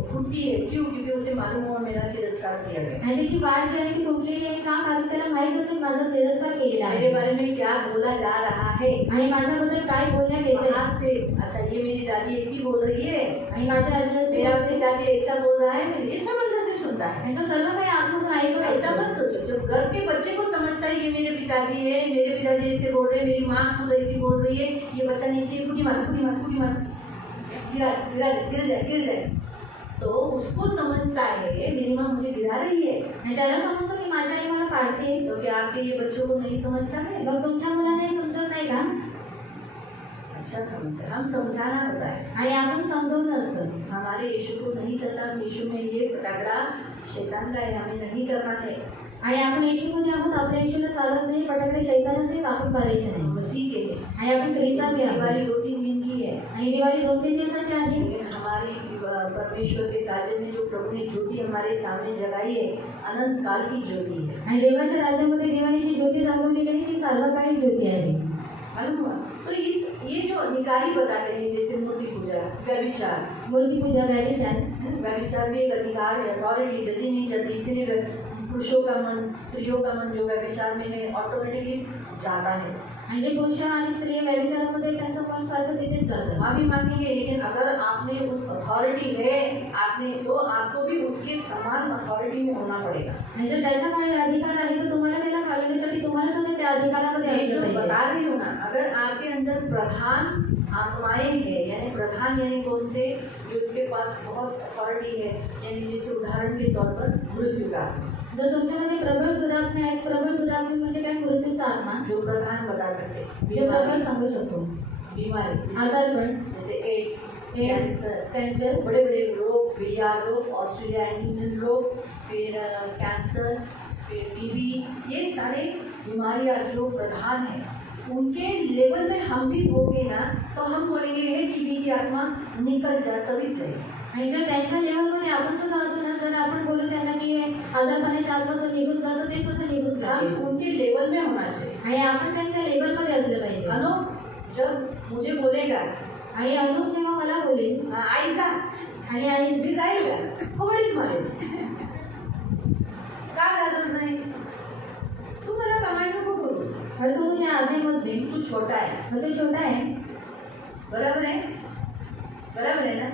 फूटती है, क्यों? क्योंकि उसे मालूम हुआ मेरा तिरस्कार किया गया। आणि त्याची वाढ जी आहे ती कुठलेली आहे का? कारण त्याला माहित असेल माझा तिरस्कार केलेला मेरे आहे बारे में क्या बोला जा रहा है, आणि माझ्याबद्दल काय बोलण्यात येते। बाहर से अच्छा ये मेरी दादी ऐसी बोल रही है, आणि माझ्या मेरा आजी पिताजी ऐसा बोल रहा है, ये सब अंदर से सुनता है। आणि तो सर्व काही आत्मून ऐकून ऐसा मत सोचो, जब घर के बच्चे को समझता है ये मेरे पिताजी है, मेरे पिताजी ऐसे बोल रहे हैं, मेरी माँ खुद ऐसी बोल रही है, ये बच्चा नीचे कूदी मार, गिर जाए, तो उसको समझता है मेरी माँ मुझे गिरा रही है, आणि त्याला समजतं की माझी आई मला पाडते. तो क्या आपके ये बच्चों को नहीं समझता है? मग तुमच्या मुलाने समजत नाही का? अच्छा समझता है, हम समझाना होता है. आणि आपण समजवलं असतं. हमारे यीशु को नहीं चलना, यीशु में ये फटाकड़ा शैतान का है, हमें नहीं करना है. आणि आपण येशूमध्ये आहोत, आपल्या येशूला चालत नाही, फटाकडे शैतानाचे कापून पाडायचे नाही. मसीह के लिए आणि आपण ख्रिस्ताचे आहोत. दिवाली 2-3 दिन की है, आणि दिवाळी 2-3 दिवसाची आहे. लेकिन हमारी परमेश्वर के राज्य में जो प्रभु ने ज्योति हमारे सामने जगाई है, अनंत काल की ज्योति है. आणि देवाच्या राज्यामध्ये दिवाळीची ज्योती जागवलेली आहे, ती सार्वकालिक ज्योती आहे. मालूम हुआ? तो ये जो अधिकारी बताते हैं, जैसे मूर्ति पूजा, व्यभिचार, मूर्ती पूजा, व्यभिचार. व्यभिचार भी एक अधिकार है, अथॉरिटी. जल्दी नहीं जल्दी, इसीलिए पुरुषों का मन, स्त्रियों का मन जो व्यभिचार में है ऑटोमेटिकली जाता है. आणि जे पुरुष आणि स्त्री व्यभिचारामध्ये त्यांचं मन सारखं तिथेच जातं. माफी मांगेंगे, लेकिन अगर आपने उस अथॉरिटी है आपने, तो आपको भी उसके समान अथॉरिटी में होना पड़ेगा. आणि जर त्याच्याकडे अधिकार आहे तर तुम्हाला त्याला घालवण्यासाठी तुम्हाला सुद्धा त्या अधिकारामध्ये मैं असलं जो पाहिजे. बता रही हूँ ना, अगर आपके अंदर प्रधान आत्माएं हैं, यानी प्रधान यानी कौन से, जो उसके पास बहुत अथॉरिटी है, यानी जैसे उदाहरण के तौर पर मृत्यु का, जर तुमच्यामध्ये प्रबळ दुरात्मे आहेत, प्रबळ दुरात्मे म्हणजे काय? मृत्यूचा आत्मा, जो प्रधान बता सकते, जे प्रबळ सांगू शकतो. बीमारी, आजारपण, जैसे एड्स, कैंसर, कैंसर, बड़े बड़े रोग, बिलियार्ड रोग, ऑस्ट्रेलिया इंजन रोग, फिर कैंसर, फिर टीबी, ये सारे बीमारियां जो प्रधान है, उनके लेवल में हम भी होंगे ना, तो हम बोलेंगे हे टीबी की आत्मा निकल जा, तभी जाएगी. आणि जर त्यांच्या लेवलमध्ये आपण सुद्धा असू ना, जर आपण बोलू त्यांना की आजारपणाच्या आत्मा तो निघून जातो, ते सुद्धा निघून जाते. हम उनके लेवल में होना चाहिए. आणि आपण त्यांच्या लेवलमध्ये असलं पाहिजे. अनुप जब मुझे बोलेगा, आणि अनुप जेव्हा मला बोलेल, आई जा, आणि आई मी जाईल का, होडीत मारेल, का जाणार नाही, तू मला कमांड नको करू, और तू मुझे आधे मत दे, तू छोटा है. मग तो छोटा है. बराबर है, बराबर है ना.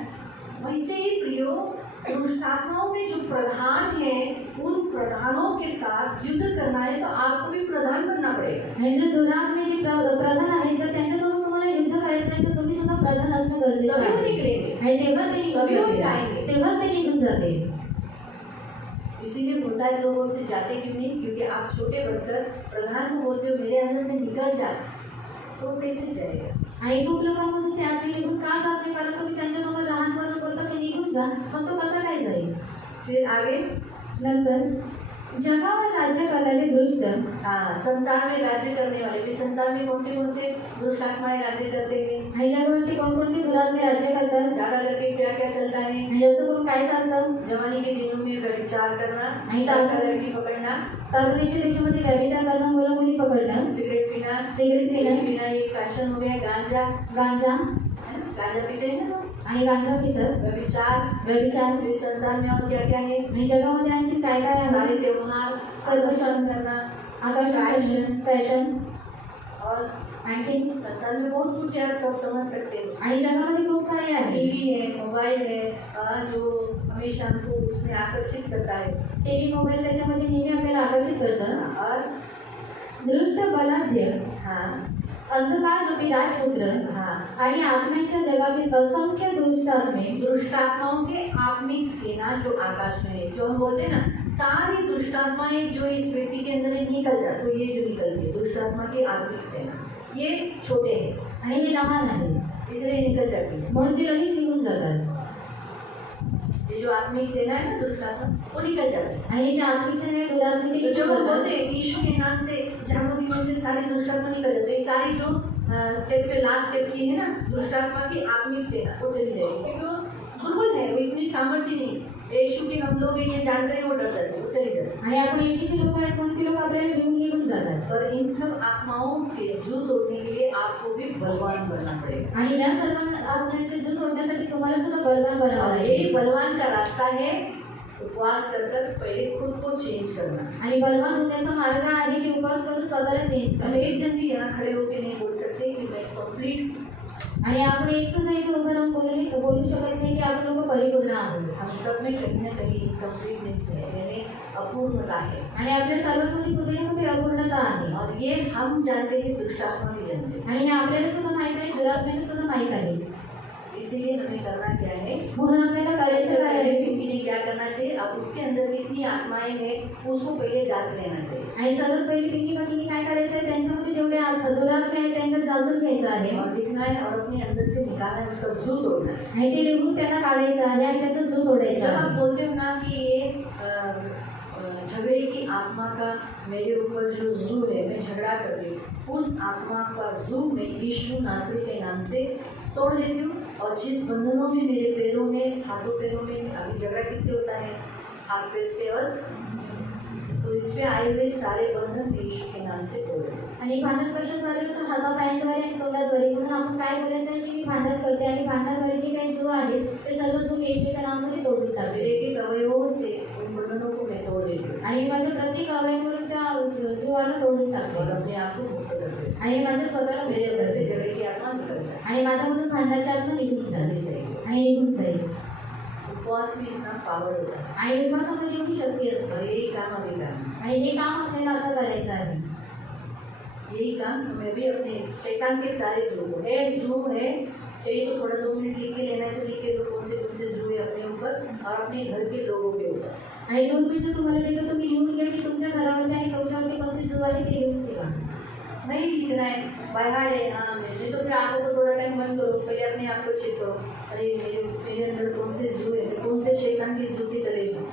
वैसे ही प्रियो, दुष्टात्माओं में जो प्रधान है, उन प्रधानों के साथ युद्ध करना है, तो आपको भी प्रधान बनना पड़ेगा. आणि जर दुरात्मे जे प्रधान आहेत, जर त्यांच्यासोबत तुम्हाला युद्ध करायचं आहे तर तुम्ही सुद्धा प्रधान असणं गरजेचं तभी वो आहे. निकलेंगे. आणि तेव्हा ते निघून तभी वो जाते. जाएंगे. तेव्हाच ते निघून जाते. इसीलिए होता है लोगों से जाते क्यों नहीं, क्योंकि आप छोटे बनकर प्रधान को बोलते हो मेरे अंदर से निकल जा, तो वो कैसे जाएगा. आणि खूप लोकांमधून ते आपली निघून का जात नाही, कारण तुम्ही त्यांच्यासोबत लहानपणी बोलता की निघून जा, मग तो कसा काय जाईल. फिर आगे, नंतर जगावर राज्य करणारे दुष्ट, हाँ, संसार में राज्य करने वाले, फिर संसार में कौन से दुष्ट आत्माएं राज्य करते हैं. आणि जगावरती कोणकोणते दुरात्मे राज्य करतात. ज्यादा करके क्या क्या चलता है, आणि जास्त करून काय चालतं. जवानी के दिनों में व्यभिचार करना, आणि लड़की पकड़ना, तरुणीच्या दिवसामध्ये व्यभिचार करणं, मुलं मुली पकडणं, सिगरेट पीना, सिगरेट पिणं, पीना एक फैशन हो गया. गांजा, गांजा, है ना, गांजा पीते हैं ना लोग. आणि गांजा पितात. व्यभिचार, व्यभिचार. फिर संसार में और क्या क्या है, आणि जगामध्ये आणखी काय काय सारे आहे. त्योहार, सर्व सर्वशन करना, आकर्षण, फॅशन, और आणखी संसार में बहुत कुछ है, आप सब समझ सकते हो. आणि जगामध्ये खूप काही आहे. टीवी है, मोबाइल है, जो हमेशा हमको उसमें आकर्षित करता है. टीव्ही, मोबाईल त्याच्यामध्ये नेहमी आपल्याला आकर्षित करतात. और दृष्ट बलाढ्य, हाँ, अंधकार रूपी राजपुत्र हाँ, आणि आत्म्यांच्या जगातील असंख्य दुष्ट आत्मे, दुष्टात्माओं के आत्मिक सेना जो आकाश में है, जो हम बोलते हैं ना, सारी दुष्टात्माएं जो इस व्यक्ति के अंदर है, निकल जाए, तो ये जो निकलती है दुष्टात्मा की आत्मिक सेना, ये छोटे हैं, आणि हे लहान आहे इसलिए निकल जाती है. म्हणून ती लगेच निघून जातात. ये जो आत्मिक सेना है ना दुष्टात्मा, वो निकल जाती है. आणि जे आत्मिक सेना आहे, दुरात्मे, ती तो जब निघून हम जातात. बोलते हैं यीशु के नाम से झाड़ू की वजह से सारी दुष्टात्मा निकल जाती है, ये सारी जो स्टेप पे लास्ट स्टेप की है ना दुष्टात्मा की आत्मिक सेना, वो चली जाएगी, क्योंकि वो दुर्बल है, वो इतनी सामर्थ्य नहीं. यीशु के हम लोग ये जानकर ही वो डर जाते हैं, वो चली जाती है. आणि आपण येशूचे लोक आहेत म्हणून ती लोक आपल्याला घेऊन निघून जातात. पर इन सब आत्माओं के जुट तोड़ने के लिए आपको भी बलवान बनना पड़ेगा. आणि या सर्व आत्म्यांचे जुट तोडण्यासाठी तुम्हाला सुद्धा बलवान बनावं और लागेल. यही बलवान का रास्ता है, उपवास कर कर पहले खुद को चेंज करना. आणि बलवान होण्याचा मार्ग आहे की उपवास करून स्वतःला चेंज हम करा. एक जन भी यहाँ खड़े होकर नहीं बोल सकते कि मैं कंप्लीट. आणि आपण एक सुद्धा इथे उभं राहून बोलू शकत नाही की आपण लोक परिपूर्ण आहोत. हम सब में कहीं ना कहीं इनकम्प्लीटनेस है, यानी अपूर्णता है. आणि आपल्या सर्वांमध्ये कुठे ना कुठे अपूर्णता आहे. और ये हम जानते हैं, दुष्टात्मा भी जानते हैं. आणि हे आपल्याला सुद्धा माहीत आहे, दुरात्म्याला सुद्धा माहीत आहे. इसीलिए हमें करना क्या है, म्हणून आपल्याला करायचं काय आहे पिंकी ने क्या करना चाहिए, अब उसके अंदर कितनी आत्माएं हैं उसको पहले जांच लेना चाहिए आणि सर्वात पहिली पिंकी पत्नीने काय करायचं आहे, त्यांच्यामध्ये जेवढे दुरात्मे आहेत त्यांना जाचून घ्यायचं आहे और लिखना है और अपने अंदर से निकालना है, उसका जू तोड़ना है। आणि ते लिहून त्यांना काढायचं आहे आणि त्याचा जो तोडायचा जब आप आहे. बोलते हो ना कि ये झगड़े की आत्मा का मेरे ऊपर जो जू है, मैं झगड़ा करती हूँ, उस आत्मा का जू मैं यीशु नासरी के नाम से तोड़ देती हूँ। और जिस बंधनों में मेरे पैरों में, हाथों पैरों में, अभी झगड़ा किससे होता है, हाथ पैर से, और तो इस पे आए हुए सारे बंधन यीशु के नाम से तोड़ देती हूँ। आणि भांडण कशाद्वारे, तर हातापायांद्वारे आणि तोंडाद्वारे. म्हणून आपण काय बोलायचं आहे की मी भांडण करते आणि भांडणाद्वारे जे काही जो आहे ते सर्व जो मी येशूच्या नावामध्ये तोडून टाकते मेरे के अवयवों से उन बंधनों को मैं तोड़ देती हूँ आणि माझ्या प्रत्येक अवयवावरून त्या जीवाला तोडून और टाकते अपने आप को मुक्त करती हूँ। आणि माझ्या स्वतःला मेरे मुक्त अंदर से करते झगड़े की आत्मा निकल जाए। आणि माझ्यामधून भांडणाची आत्मा निघून जाईल चली जाएगी। आणि निघून जाईल. उपवास में इतना पावर होता है आणि उपवासामध्ये एवढी शक्ती और असते यही काम अभी करना आणि हे काम आपल्याला आता करायचं आहे. यही काम मैं भी अपने शैतान के सारे जू है, चाहिए तो थोड़ा 2 मिनट लिख के लेना है तो लिख के लो, कौन से जू है अपने ऊपर और अपने घर के लोगों के ऊपर। आणि 2 मिनिटं तुम्हाला देतो, तुम्ही लिहून घ्या की तुमच्या घरावरती आणि कवचावरती कोणते जो आहे ते लिहून ठेवा. नहीं लिखना है बाहर है, हाँ नहीं तो फिर आंखों को थोड़ा टाइम बंद करो, पहले अपने आप को चेक करो, अरे मेरे अंदर कौन से जू है, कौन से शैतान की जू की तरह हूँ।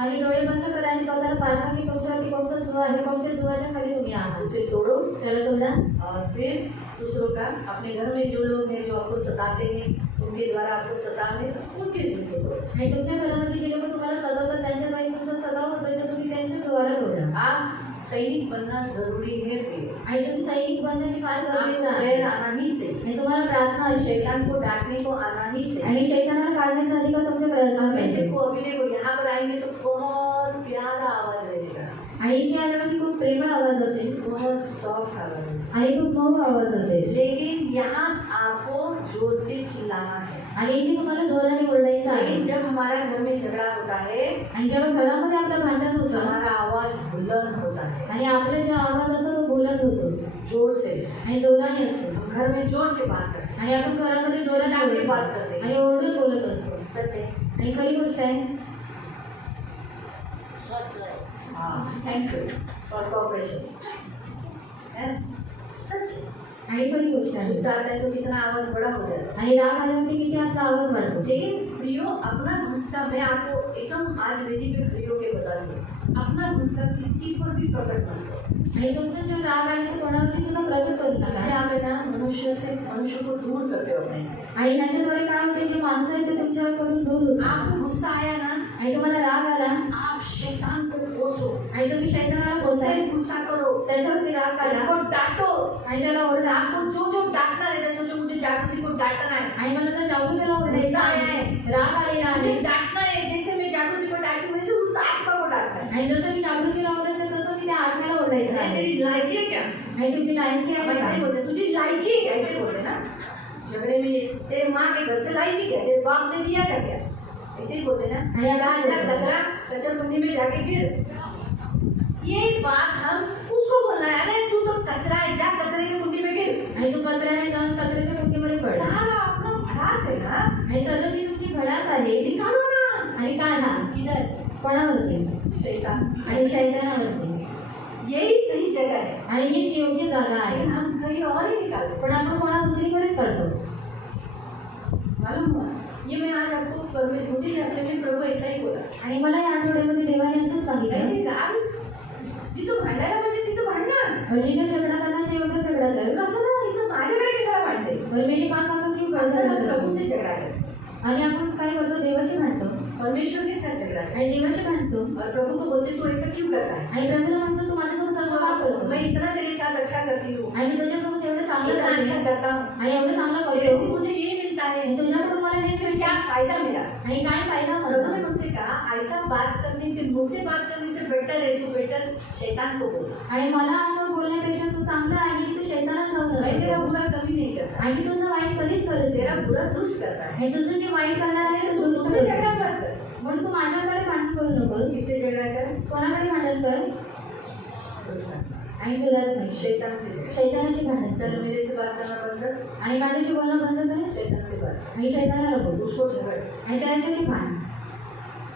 आणि डोळे बंद करा आणि स्वतःला पाहा की तुमच्यावरती कोणता जुवा आहे, कोणत्या जुवाच्या खाली तुम्ही आहात. उसे तोड़ो त्याला तोडा और फिर दूसरों का, अपने घर में जो लोग हैं जो आपको सताते हैं, उनके द्वारा आपको सताने, उनके जू को तोड़ो। आणि तुमच्या घरामध्ये जे लोक तुम्हाला सतावतात त्यांच्याद्वारे तुमचा सताव होतोय तर तुम्ही त्यांच्या जुवाला तोडा. आप सैनिक बनना जरूरी है प्रिय। आणि तुम्ही सैनिक बनणं हे फार गरजेचं आपको आहे. प्रेयर आना ही चाहिए, आणि तुम्हाला प्रार्थना आहे शैतान को डांटने को आना ही चाहिए। आणि शैतानाला काढण्याचा अधिकार तुमच्याकडे असला हमें पाहिजे. देखो, अभी देखो यहाँ पर आएंगे तो बहुत प्यारा आवाज रहेगा, आणि इथे आल्यावरती खूप प्रेमळ आवाज असेल बहुत सॉफ्ट आवाज है, आणि खूप मऊ आवाज असेल. लेकिन यहाँ आपको जोर से चिल्लाना है। आणि इथे तुम्हाला जोराने ओरडायचं आहे. लेकिन जब हमारा घर में झगड़ा होता है, आणि जेव्हा घरामध्ये आपलं भांडण होतं हमारा आवाज बुलंद होता है, आणि आपला जो आवाज असतो तो बोलत होतो जोर से, आणि जोराने असतो. हम घर में जोर से बात करते आणि आपण घरामध्ये जोराने चिल्लाके बोलतो बात करते. आणि ओरडून बोलत असतो. हैं, सच है। आणि खरी गोष्ट आहे. हाँ, थैंक यू फॉर कोऑपरेशन, सच है। आणि खरी गोष्ट आहे. गुस्सा आता है तो कितना आवाज बड़ा हो जाता है। आणि राग आल्यावरती किती आपला आवाज वाढतो. लेकिन प्रियो, अपना गुस्सा मैं आपको एकदम आज वेदी पे प्रियो के बता दूँ, अपना गुस्सा किसी पर भी प्रकट मत करो। आणि तुमचा जो राग आहे तो कोणावरती सुद्धा प्रकट करू इससे नका. आप है ना मनुष्य को दूर करते हो अपने से। आणि ह्याच्याद्वारे काय होते, जे माणसं आहेत ते तुमच्याकडून दूर होतात. आपको गुस्सा आया ना, आणि तुम्हाला राग आला आप शैतान को कोसो, आणि तुम्ही शैतानाला उससे कोसाय, गुस्सा करो, त्याच्यावरती राग काढा उसको डांटो। आणि त्याला ओरडा. आपको जो जो डांटना रहता है, सोचो मुझे जागृति को डांटना है, आणि मला जर जागृतीला ओरडायचं गुस्सा आहे, आहे. राग आलेला मुझे आहे डांटना है, जैसे मैं जागृति को डांटती हूँ वैसे उस आत्मा को डांटना है। आणि जसं मी जागृतीला ओरडते तसं मी त्या आत्म्याला ओरडायचं अरे आहे. तेरी लायकी है क्या, आणि तुझी लायकी आहे ऐसे ही का? बोलते, तुझी लायकी है क्या, ऐसे बोलते ना झगड़े में। तेरे माँ के घर से लाई थी क्या, तेरे बाप ने दिया था क्या, ऐसे ही बोलते ना। अरे ऐसे जा बोलते हैं। कचरा कचरकुंडी में जाके गिर, ये बात हम उसको बोलना है, अरे तू तो कचरा है, जा कचरे की कुंडी में गिर। आणि तू कचऱ्याने जाऊन कचऱ्याच्या कुंडीमध्ये पड. सारा अपना भड़ास है ना, आणि सर्व जी तुमची भडास आहे निकालो ना। आणि काढा किधर, कोणावरती, शैतान। आणि शैतानावरती. यही सही जगह है, आणि हीच योग्य जागा आहे. लेकिन हम कहीं और ही निकालते, पण आपण कोणा दुसरीकडेच करतो. मालूम हुआ। ये मैं आज आपको होती हफ्ते में प्रभु ऐसा ही बोला, आणि मला या आठवड्यामध्ये देवाने असंच सांगितलं, ऐसे गाल जिथं भांडायला पाहिजे तिथं भांडणार, जिथे झगडा करण्याच्या योग्य झगडा कर. कशाला इथं माझ्याकडे कशाला भांडते, और मेरे पास आकर क्यों कशाला करतो. प्रभू से झगड़ा कर, आणि आपण काय करतो, देवाशी भांडतो परमेश्वर के साथ झगड़ा कर, आणि देवाशी भांडतो. और प्रभू को बोलते तू ऐसा क्यों करता है, आणि प्रभूला म्हणतो तू माझ्यासोबत असं का करतो. मैं इतना तेरे साथ अच्छा करती हूँ, आणि मी तुझ्यासोबत एवढं चांगलं इतना अच्छा करते करता हूँ, आणि एवढं चांगलं तेरे से करतो मुझे ये मिलता है, आणि तुझ्याकडून मला हेच फिर भेटतं. क्या फायदा मेरा। आणि काय फायदा प्रभु ने मला. मुझसे कहा ऐसा बात करने से, मुझसे बात करने से बेटर है तू बेटर शैतान को बोल, आणि मला असं बोलण्यापेक्षा तू चांगला आहे की तू शैतानात जाऊन मैं तेरा असतो. बुरा कभी नहीं करता, आणि तुझं वाईट कधीच करत तेरा नाही. बुरा दुष्ट करता है, आणि तुझं जे वाईट करणार आहे तू तो दुष्ट मुझसे झगड़ा करतो. मत कर। म्हणून तू माझ्याकडे भांडण करू नकोस. किससे झगड़ा कर, कोणाकडे भांडण कर. आणि दुरात्मे शैतान से झगड़ा। शैतानाची भांडण चलो मेरे से बात करना बंद कर, आणि माझ्याशी बोलणं बंद कर शैतान से बात, आणि शैतानाला बोल उसको झगड़। आणि त्याच्याशी भांड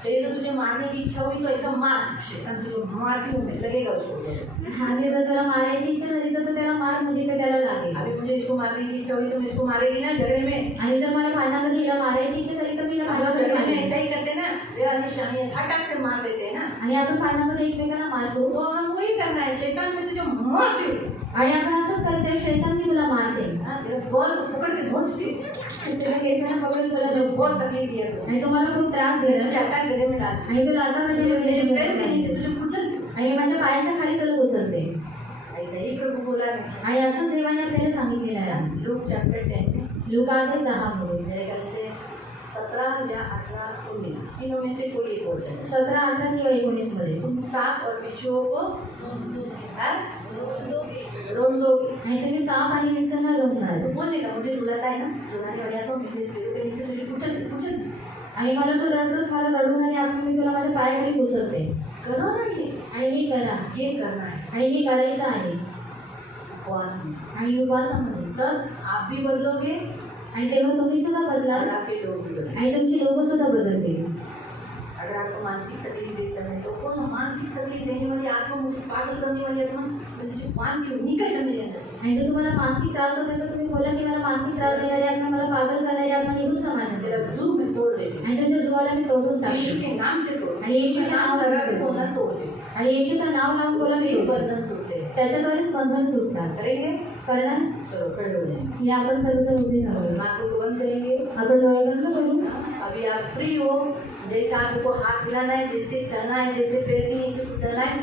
चाहिए तो तुझे मारने की इच्छा हुई तो ऐसा मार, शैतान तुझे मारती हूँ मैं, लगेगा उसको। आणि जर तुला मारायची इच्छा झाली तर त्याला मार म्हणजे ते त्याला लागेल अभी मुझे इसको मारने की इच्छा हुई तो मैं इसको मारेगी ना झगड़े में। आणि जर मला भांडणामध्ये हिला मारायची इच्छा झाली तर मी हिला हम लोग झगड़े में भांडणामध्ये ऐसा ही करते ना, रेवा निशानी फटाक से मार देते हैं ना, आणि आपण भांडणामध्ये एकमेकांना मारतो तो हम वही करना है। शैतान में तुझे मारती हूँ, आणि आपण असंच करायचं शैतान मी तुला मारते हाँ, तेरा बॉल पकड़ के नोचती हूँ, तुला केसांना पकडून तुला जो झोप बहुत तकलीफ दिया तो आणि तुम्हाला खूप त्रास मेरा दिला चाहता है गड्ढे में डाल, आणि तुला आता मेरे म्हणजे पैर के नीचे तुझे कुचल दूँ। आणि माझ्या पायाच्या खाली तुला उचलते ऐसा ही प्रभु बोला है। आणि असंच देवाने आपल्याला सांगितलेलं आहे लूक चैप्टर 10 में लूका 10 मेरे ख्याल से 17 या 18 19 तीनों में से कोई एक हो सकता है। 17, 18 किंवा 19 मध्ये तुम सांप और बिच्छुओं को रोन दोगे। आणि तुम्ही साप आणि विंचूंना रोखणार तो बोलने का मुझे रुलाता है ना, रुलाने वाले आता हूँ मेरे पैरों के नीचे तुझे कुचल कुचल। आणि मला तू रडतोस मला रडून आणि आपण मी तुला माझ्या पायाखाली उचलते करो ना ये, आणि मी करा ये करना है आणि मी करायचं आहे उपवास में। आणि उपवासामध्ये तब आप भी बदलोगे आणि तेव्हा तुम्ही सुद्धा और बदलाल आपके लोग भी बदलेंगे। आणि तुमची लोक सुद्धा बदलतील अगर आपको मानसिक तकलीफ देता है तो कौन मानसिक तकलीफ देने वाली आत्मा, मुझे पागल करने वाली आत्मा, मैं तुझे बांध के निकल जा मेरे अंदर से। आणि जर तुम्हाला मानसिक त्रास होता तर तुम्ही बोला की मला मानसिक त्रास देणारी आत्मा मला पागल करणारी आत्मा निघून तेरा समाजात जू में तोड़ देती आणि तुमच्या जुवाला मी तोडून यीशु टाकते के नाम से तोड़, आणि येशूचे नाव लगा के तोडते. बोलना तोड़ दे, आणि येशूचं नाव लावून बोला मी उसके तोडते. बंधन टूटते हैं। त्याच्याद्वारेच बंधन तुटतात करेंगे, करणार चलो खड़े हो जाएंगे, हे आपण सर्वजण उभे राहू आंखों को बंद करेंगे। आपण डोळे बंद करू अभी आप फ्री हो, जैसे आपको हाथ हिलाना है, जैसे चलना है, जैसे पैर के नीचे चलना है,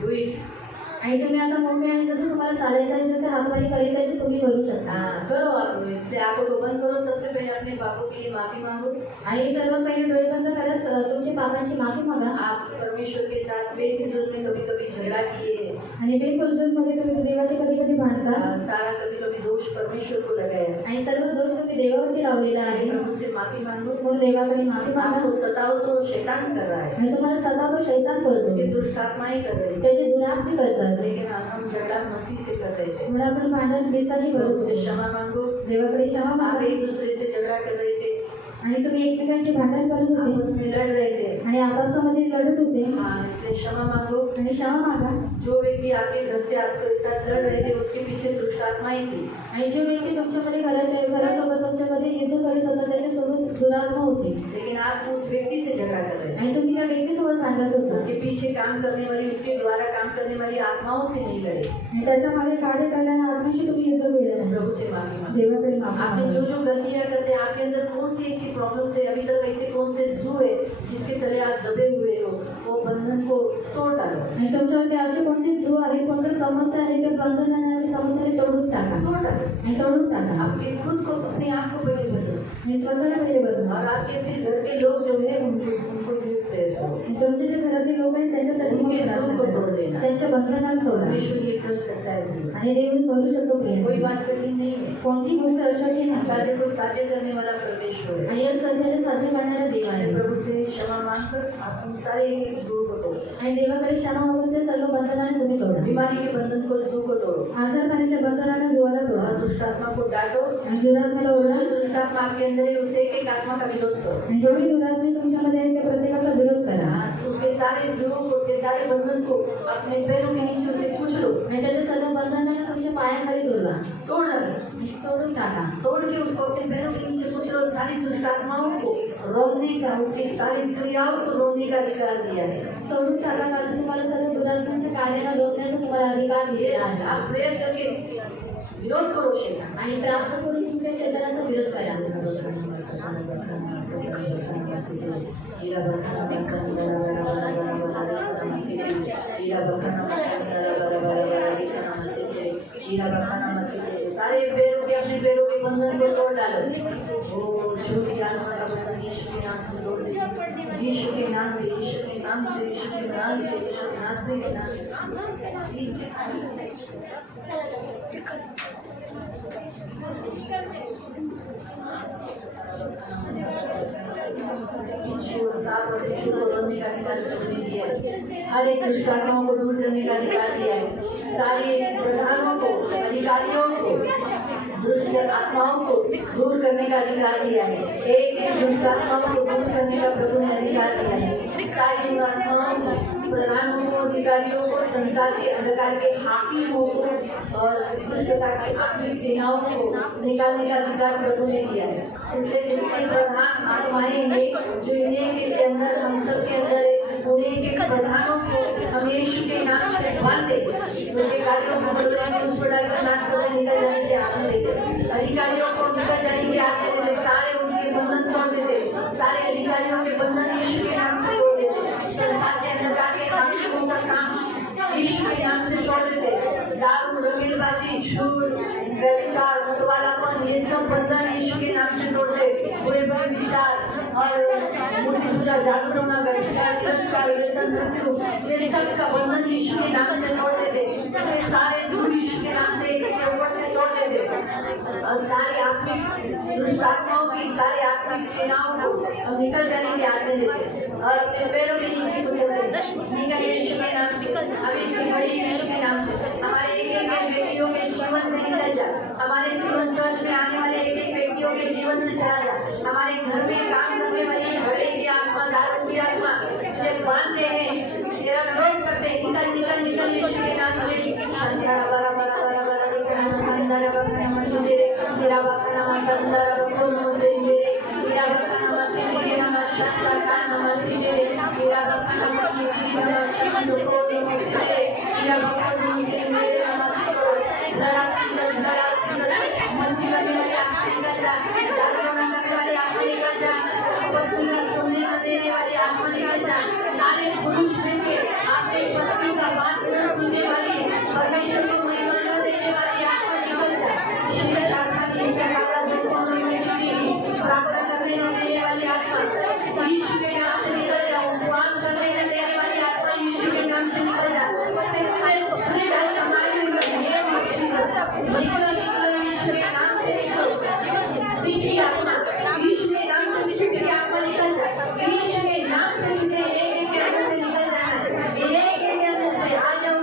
डू इट। आणि तुम्ही आता मोकळे आणि जसं तुम्हाला चालायचं आहे जसं हातवारी करायचं आहे ते तुम्ही करू शकता हाँ, करो आप, इसलिए आंखों को बंद करो। सबसे पहले अपने पापों के लिए माफी मांगो। आणि सर्वात पहिले डोळे बंद करा तुमच्या पापांची माफी मागा आप परमेश्वर के साथ बेफिजूल में कभी कभी झगड़ा किए हैं, आणि बेफुलजूलमध्ये तुम्ही देवाचे कधी कधी भांडता सारा कभी कभी दोष परमेश्वर को लगाया है। आणि सर्व दोष तुम्ही देवावरती लावलेला आहे प्रभु से माफी मांगो। म्हणून देवाकडे माफी मागा आपको सताओ तो शैतान कर रहा है, आणि तुम्हाला सता तो शैतान करतो उसकी दुष्ट आत्माएं कर रही है, त्याचे दुरात्मे करतात लेकिन हम झगड़ा मसीह से कर रहे थे। म्हणून आपण भांडण ख्रिस्ताशी प्रभु करतो से क्षमा मांगो। देवाकडे क्षमा आप मागा एक दूसरे से झगड़ा कर रहे थे, आणि तुम्ही एकमेकांची भांडण करत आपस होते में लड़ रहे थे, आणि आपापसामध्ये लढत होते हाँ, इसलिए क्षमा मांगो। आणि क्षमा मागा जो व्यक्ति आपके घर से आपके साथ लड़ रहे थे उसके पीछे दुष्ट आत्माएं थी, आणि जो व्यक्ती तुमच्यामध्ये घरासोबत तुमच्यामध्ये युद्ध करीत होता त्याच्यासोबत दुरात्मा होती लेकिन आप उस व्यक्ति से झगड़ा कर रहे थे। आणि तुम्ही त्या व्यक्तीसोबत भांडत होता उसके पीछे काम करने वाली, उसके द्वारा काम करने वाली आत्माओं से नहीं लड़े। आणि त्याच्या मागे कार्य करणाऱ्या आत्म्याशी तुम्ही युद्ध केलं नाही प्रभु से माफी मांगो। देवाकडे माफी आपने मागा. जो जो गलतियां करते हैं, आपके अंदर कौन सी ऐसी प्रॉब्लम है, अभी तक ऐसे कौन से जू है जिसके तले आप दबे हुए हो, वो बंधन को तोड़ डालो, आणि तुमच्यावरती असे कोणते जो आहे कोणत्या समस्या आहे त्या बंधन जाणाऱ्या समस्याने तोडून टाका तोड़ डालो। आणि तोडून टाका आपके खुद को, अपने आप को पहले बदलो, आणि स्वतःला पहिले बदला और आपके फिर घर के लोग जो है उनको भी प्रेस करो। तुमचे जे घरातील लोक आहेत त्यांच्यासाठी उनके मोठे जुल्म को तोड़ देना। त्यांच्या बंधनाला तोडा परमेश्वर ये कर सकता है प्रिय। आणि देव करू शकतो प्रिय. कोई बात कठिन नहीं है, कोणती गोष्ट अशक्य नसते साध्य को साध्य करने वाला परमेश्वर है। आणि या सध्याला साध्य करणारा देव आहे इसलिए प्रभु से क्षमा मांगकर आप उन सारे जुओं को तोड़ो, आणि देवाकडे क्षमा मागून ते सर्व बंधनाने तुम्ही तोडा बीमारी के बंधन को जू को तोड़ो, आजारपणाच्या बंधनाने जुवाला तोडा और दुष्ट आत्मा को डांटो। आणि दुरात्म्याला ओरडा जो दुष्ट आत्मा आपके अंदर है उसे एक एक आत्मा का विरोध करो। आणि जेवढी दुरात्मे तुमच्यामध्ये आहेत त्या प्रत्येकाचा विरोध करा उसके सारे जुओं को, उसके सारे बंधन को अपने पैरों के नीचे उसे कुछ लो, आणि त्याच्या सर्व बंधनांना तुमच्या पायाखाली तोडला तोड़ डालो, तोडून टाका तोड़ के उसको अपने पैरों के नीचे कुछ लो। सारी दुष्ट आत्माओं को रोकने का, उसकी सारी क्रियाओं को रोकने का अधिकार दिया है। तोडून टाका कारण तुम्हाला सर्व दुरात्म्यांच्या कार्याला रोखण्याचा तुम्हाला अधिकार दिलेला आहे आप प्रेयर करके विरोध करो शैतान। आणि प्राप्त करून तुमच्या शरीराचा विरोध करा हीरा बखाना मसीह सारे पैरों के अपने पैरों के बंधन को तोड़ डालो। ओ छोटी जान वाला बंधन यीशु के नाम से तोड़ दे, यीशु के नाम से, यीशु के नाम से, यीशु के नाम से, यीशु के नाम से, के नाम हर एक दुष्टात्माओं को दूर करने का अधिकार दिया है। सारे प्रधानों को, अधिकारियों को, दुष्ट आत्माओं को दूर करने का अधिकार दिया है। एक दुष्ट आत्माओं को दूर करने का प्रभु ने अधिकार दिया है। सारी आत्माओं को, प्रधानों को, अधिकारियों को, संसार के अंधकार के हाकिमों को और दुष्टता की आखिरी सेनाओं को निकालने का अधिकार प्रभु ने दिया है। इसलिए जितने प्रधान आत्माएं हैं जो इन्हें के अंदर, हम सब के अंदर है, उन्हें के प्रधानों को हम यीशु के नाम से बांध दे, उनके कार्यों को बदलने, उस पर डालकर नाश कर निकल जाने के आने देते, अधिकारियों को निकल जाने के आने देते, सारे उनके बंधन तोड़ देते, सारे अधिकारियों के बंधन यीशु के नाम से तोड़ देते, संसार के अंधकार के हाकिमों का काम यीशु के नाम से तोड़ देते, दारू, रंगीनबाजी, झूठ, व्यभिचार, मतवालापन, ये सब बंधन यीशु के नाम से तोड़ दे। बुरे बुरे विचार और मूर्ति पूजा, जादू टोना, व्यभिचार, तिरस्कार, व्यसन, मृत्यु, ये सब का बंधन यीशु के नाम से तोड़ देते, सारे दूर यीशु के नाम से ऊपर से तोड़ देते और सारी आत्मिक दुष्ट आत्माओं की, सारी आत्मिक सेनाओं को हम निकल जाने के आते देते और अपने पैरों के नीचे को चलते निकल यीशु के नाम से, अभी से बड़ी यीशु के नाम से हमारे एक एक व्यक्तियों के जीवन से निकल जा, हमारे जीवन चर्च में आने वाले एक एक व्यक्तियों के जीवन से चला जा, हमारे घर में काम करने वाली बड़े की आत्मा, दारू की आत्मा जो बांधते हैं, तेरा विरोध करते हैं, निकल निकल निकल यीशु के नाम से। अंधारा बरा बरा बरा बरा अंधारा बरा मंदिर तेरा बकना अंधारा बकुल मुझे मेरे तेरा बकना मसीह नाम शांता का नाम मसीह तेरा बकना मसीह नाम शिव को मुझे तेरा बकना मसीह मेरे नाम लड़ा लड़ा मसीह मेरे आत्मा का जागरण करने वाले आत्मा का सुनने का देने वाले आत्मा का सारे पुरुष में से आपने शक्ति का बात सुनने वाली परमेश्वर को महिमा देने वाली आत्मा निकल जाए। शिव शाखा की सकाला बचपन में प्रार्थना करने वाली आत्मा यीशु के नाम से निकल जाए, उपवास करने देने वाली आत्मा यीशु के नाम से निकल जाए। यीशु के नाम से निकल आत्मा यीशु के नाम से यीशु की आत्मा निकल जाए, यीशु के नाम से निकल से आज हम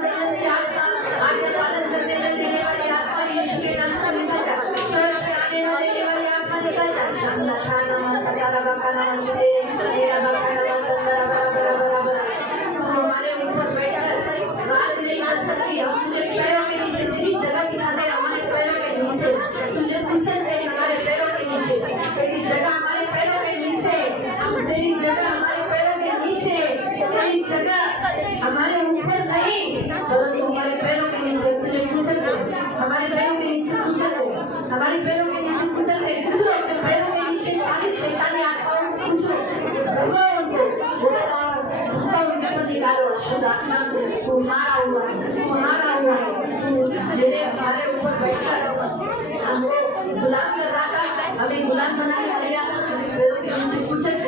आज्ञा पालन करने देने वाली आत्मा यीशु के नाम से निकल जाए, चर्च में आने वाले वाली आत्मा निकल जाए। हमारे ऊपर बैठकर राज नहीं कर सकती, हम तुझे पैरों के नीचे तेरी जगह दिखाते, हमारे पैरों के नीचे तुझे कुचल दे, हमारे पैरों के नीचे तेरी जगह, हमारे पैरों के नीचे तेरी जगह, हमारे पैरों के नीचे तेरी जगह, हमारे ऊपर नहीं परंतु हमारे पैरों के नीचे तुझे कुचल दे, हमारे पैरों के नीचे कुचल दे, हमारे पैरों के नीचे कुचल दे, कुचलो अपने पैरों के नीचे सारी शैतानी आत्माओं को कुचलो, भगवान को गुस्सा उनके पर निकालो, शुद्ध आत्मा से तुम्हारा हुआ है, मेरे हमारे ऊपर बैठा हमको गुलाम कर रहा था, हमें गुलाम बना दिया, पैरों के नीचे कुचल दे।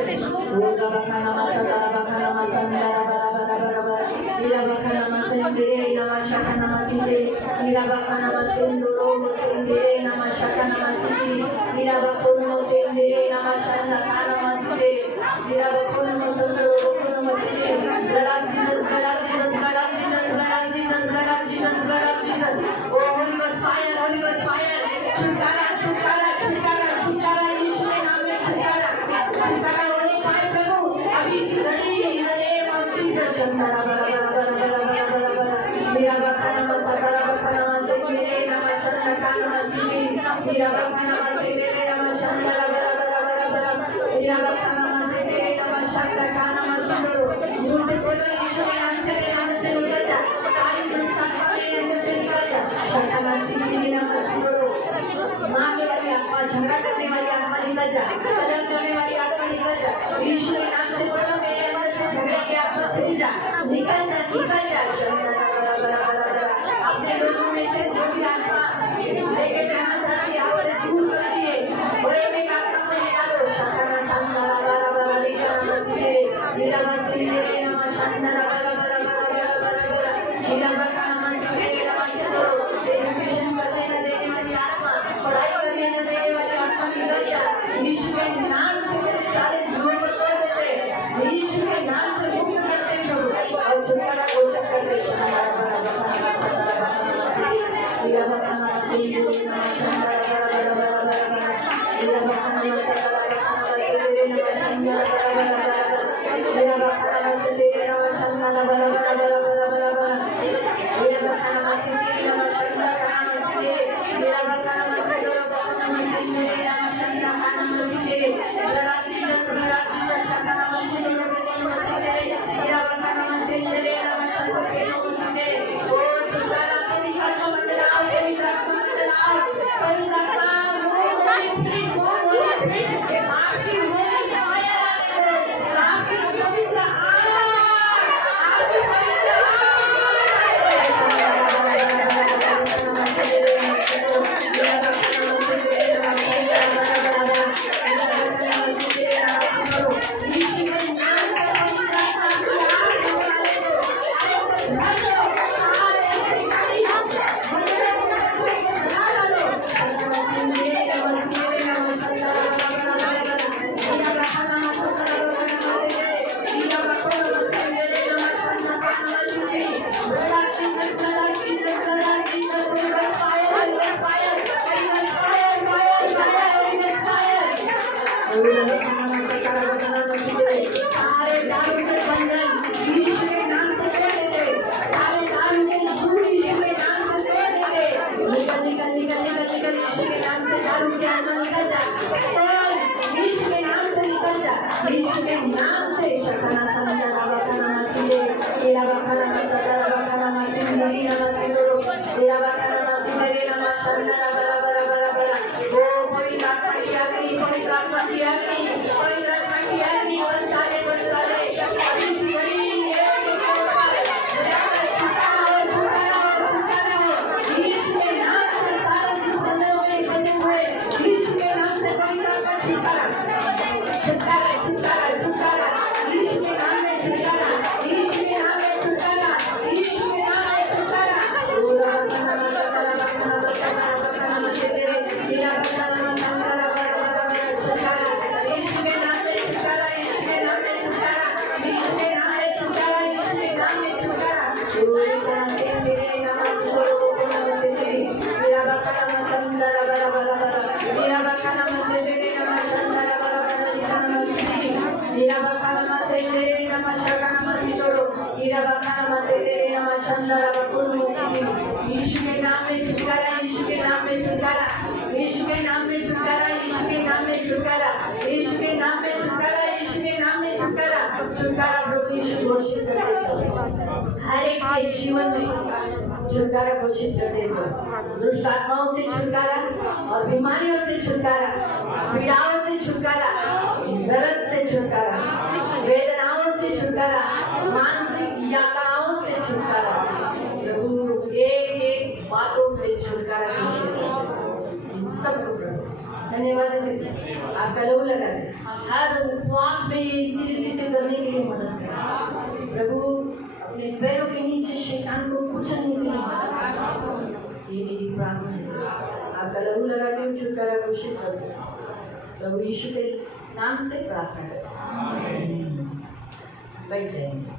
झगड़ा करने वाली आत्मा निकल जा, कलह करने वाली आत्मा निकल जा, यीशु के नाम से बोलो मेरे अंदर से झगड़े की आत्मा चली जा, निकल जा, निकल जा। अपने लोगों में से जो भी यीशु के नाम में छुटकारा, यीशु के नाम में छुटकारा, यीशु के नाम में छुटकारा, यीशु के नाम में छुटकारा, यीशु के नाम में छुटकारा, यीशु के नाम में छुटकारा, छुटकारा प्रभु यीशु घोषित कर दे। हर एक के जीवन में छुटकारा घोषित कर दे। दुष्ट आत्माओं से छुटकारा और बीमारियों से छुटकारा, पीड़ाओं से छुटकारा, दर्द से छुटकारा, वेदनाओं से छुटकारा, मानसिक यातनाओं से छुटकारा, एक एक बातों से छुटकारा सबको धन्यवाद। आपका लोग लगा हर उपवास में ये इसी रीति से करने के लिए मदद करें। प्रभु अपने पैरों के नीचे शैतान को कुचलने के लिए मदद करें। ये मेरी प्रार्थना है। आपका लहू लगा के छुटकारा घोषित कर प्रभु यीशु के नाम से प्रार्थना करें। बैठ जाएंगे।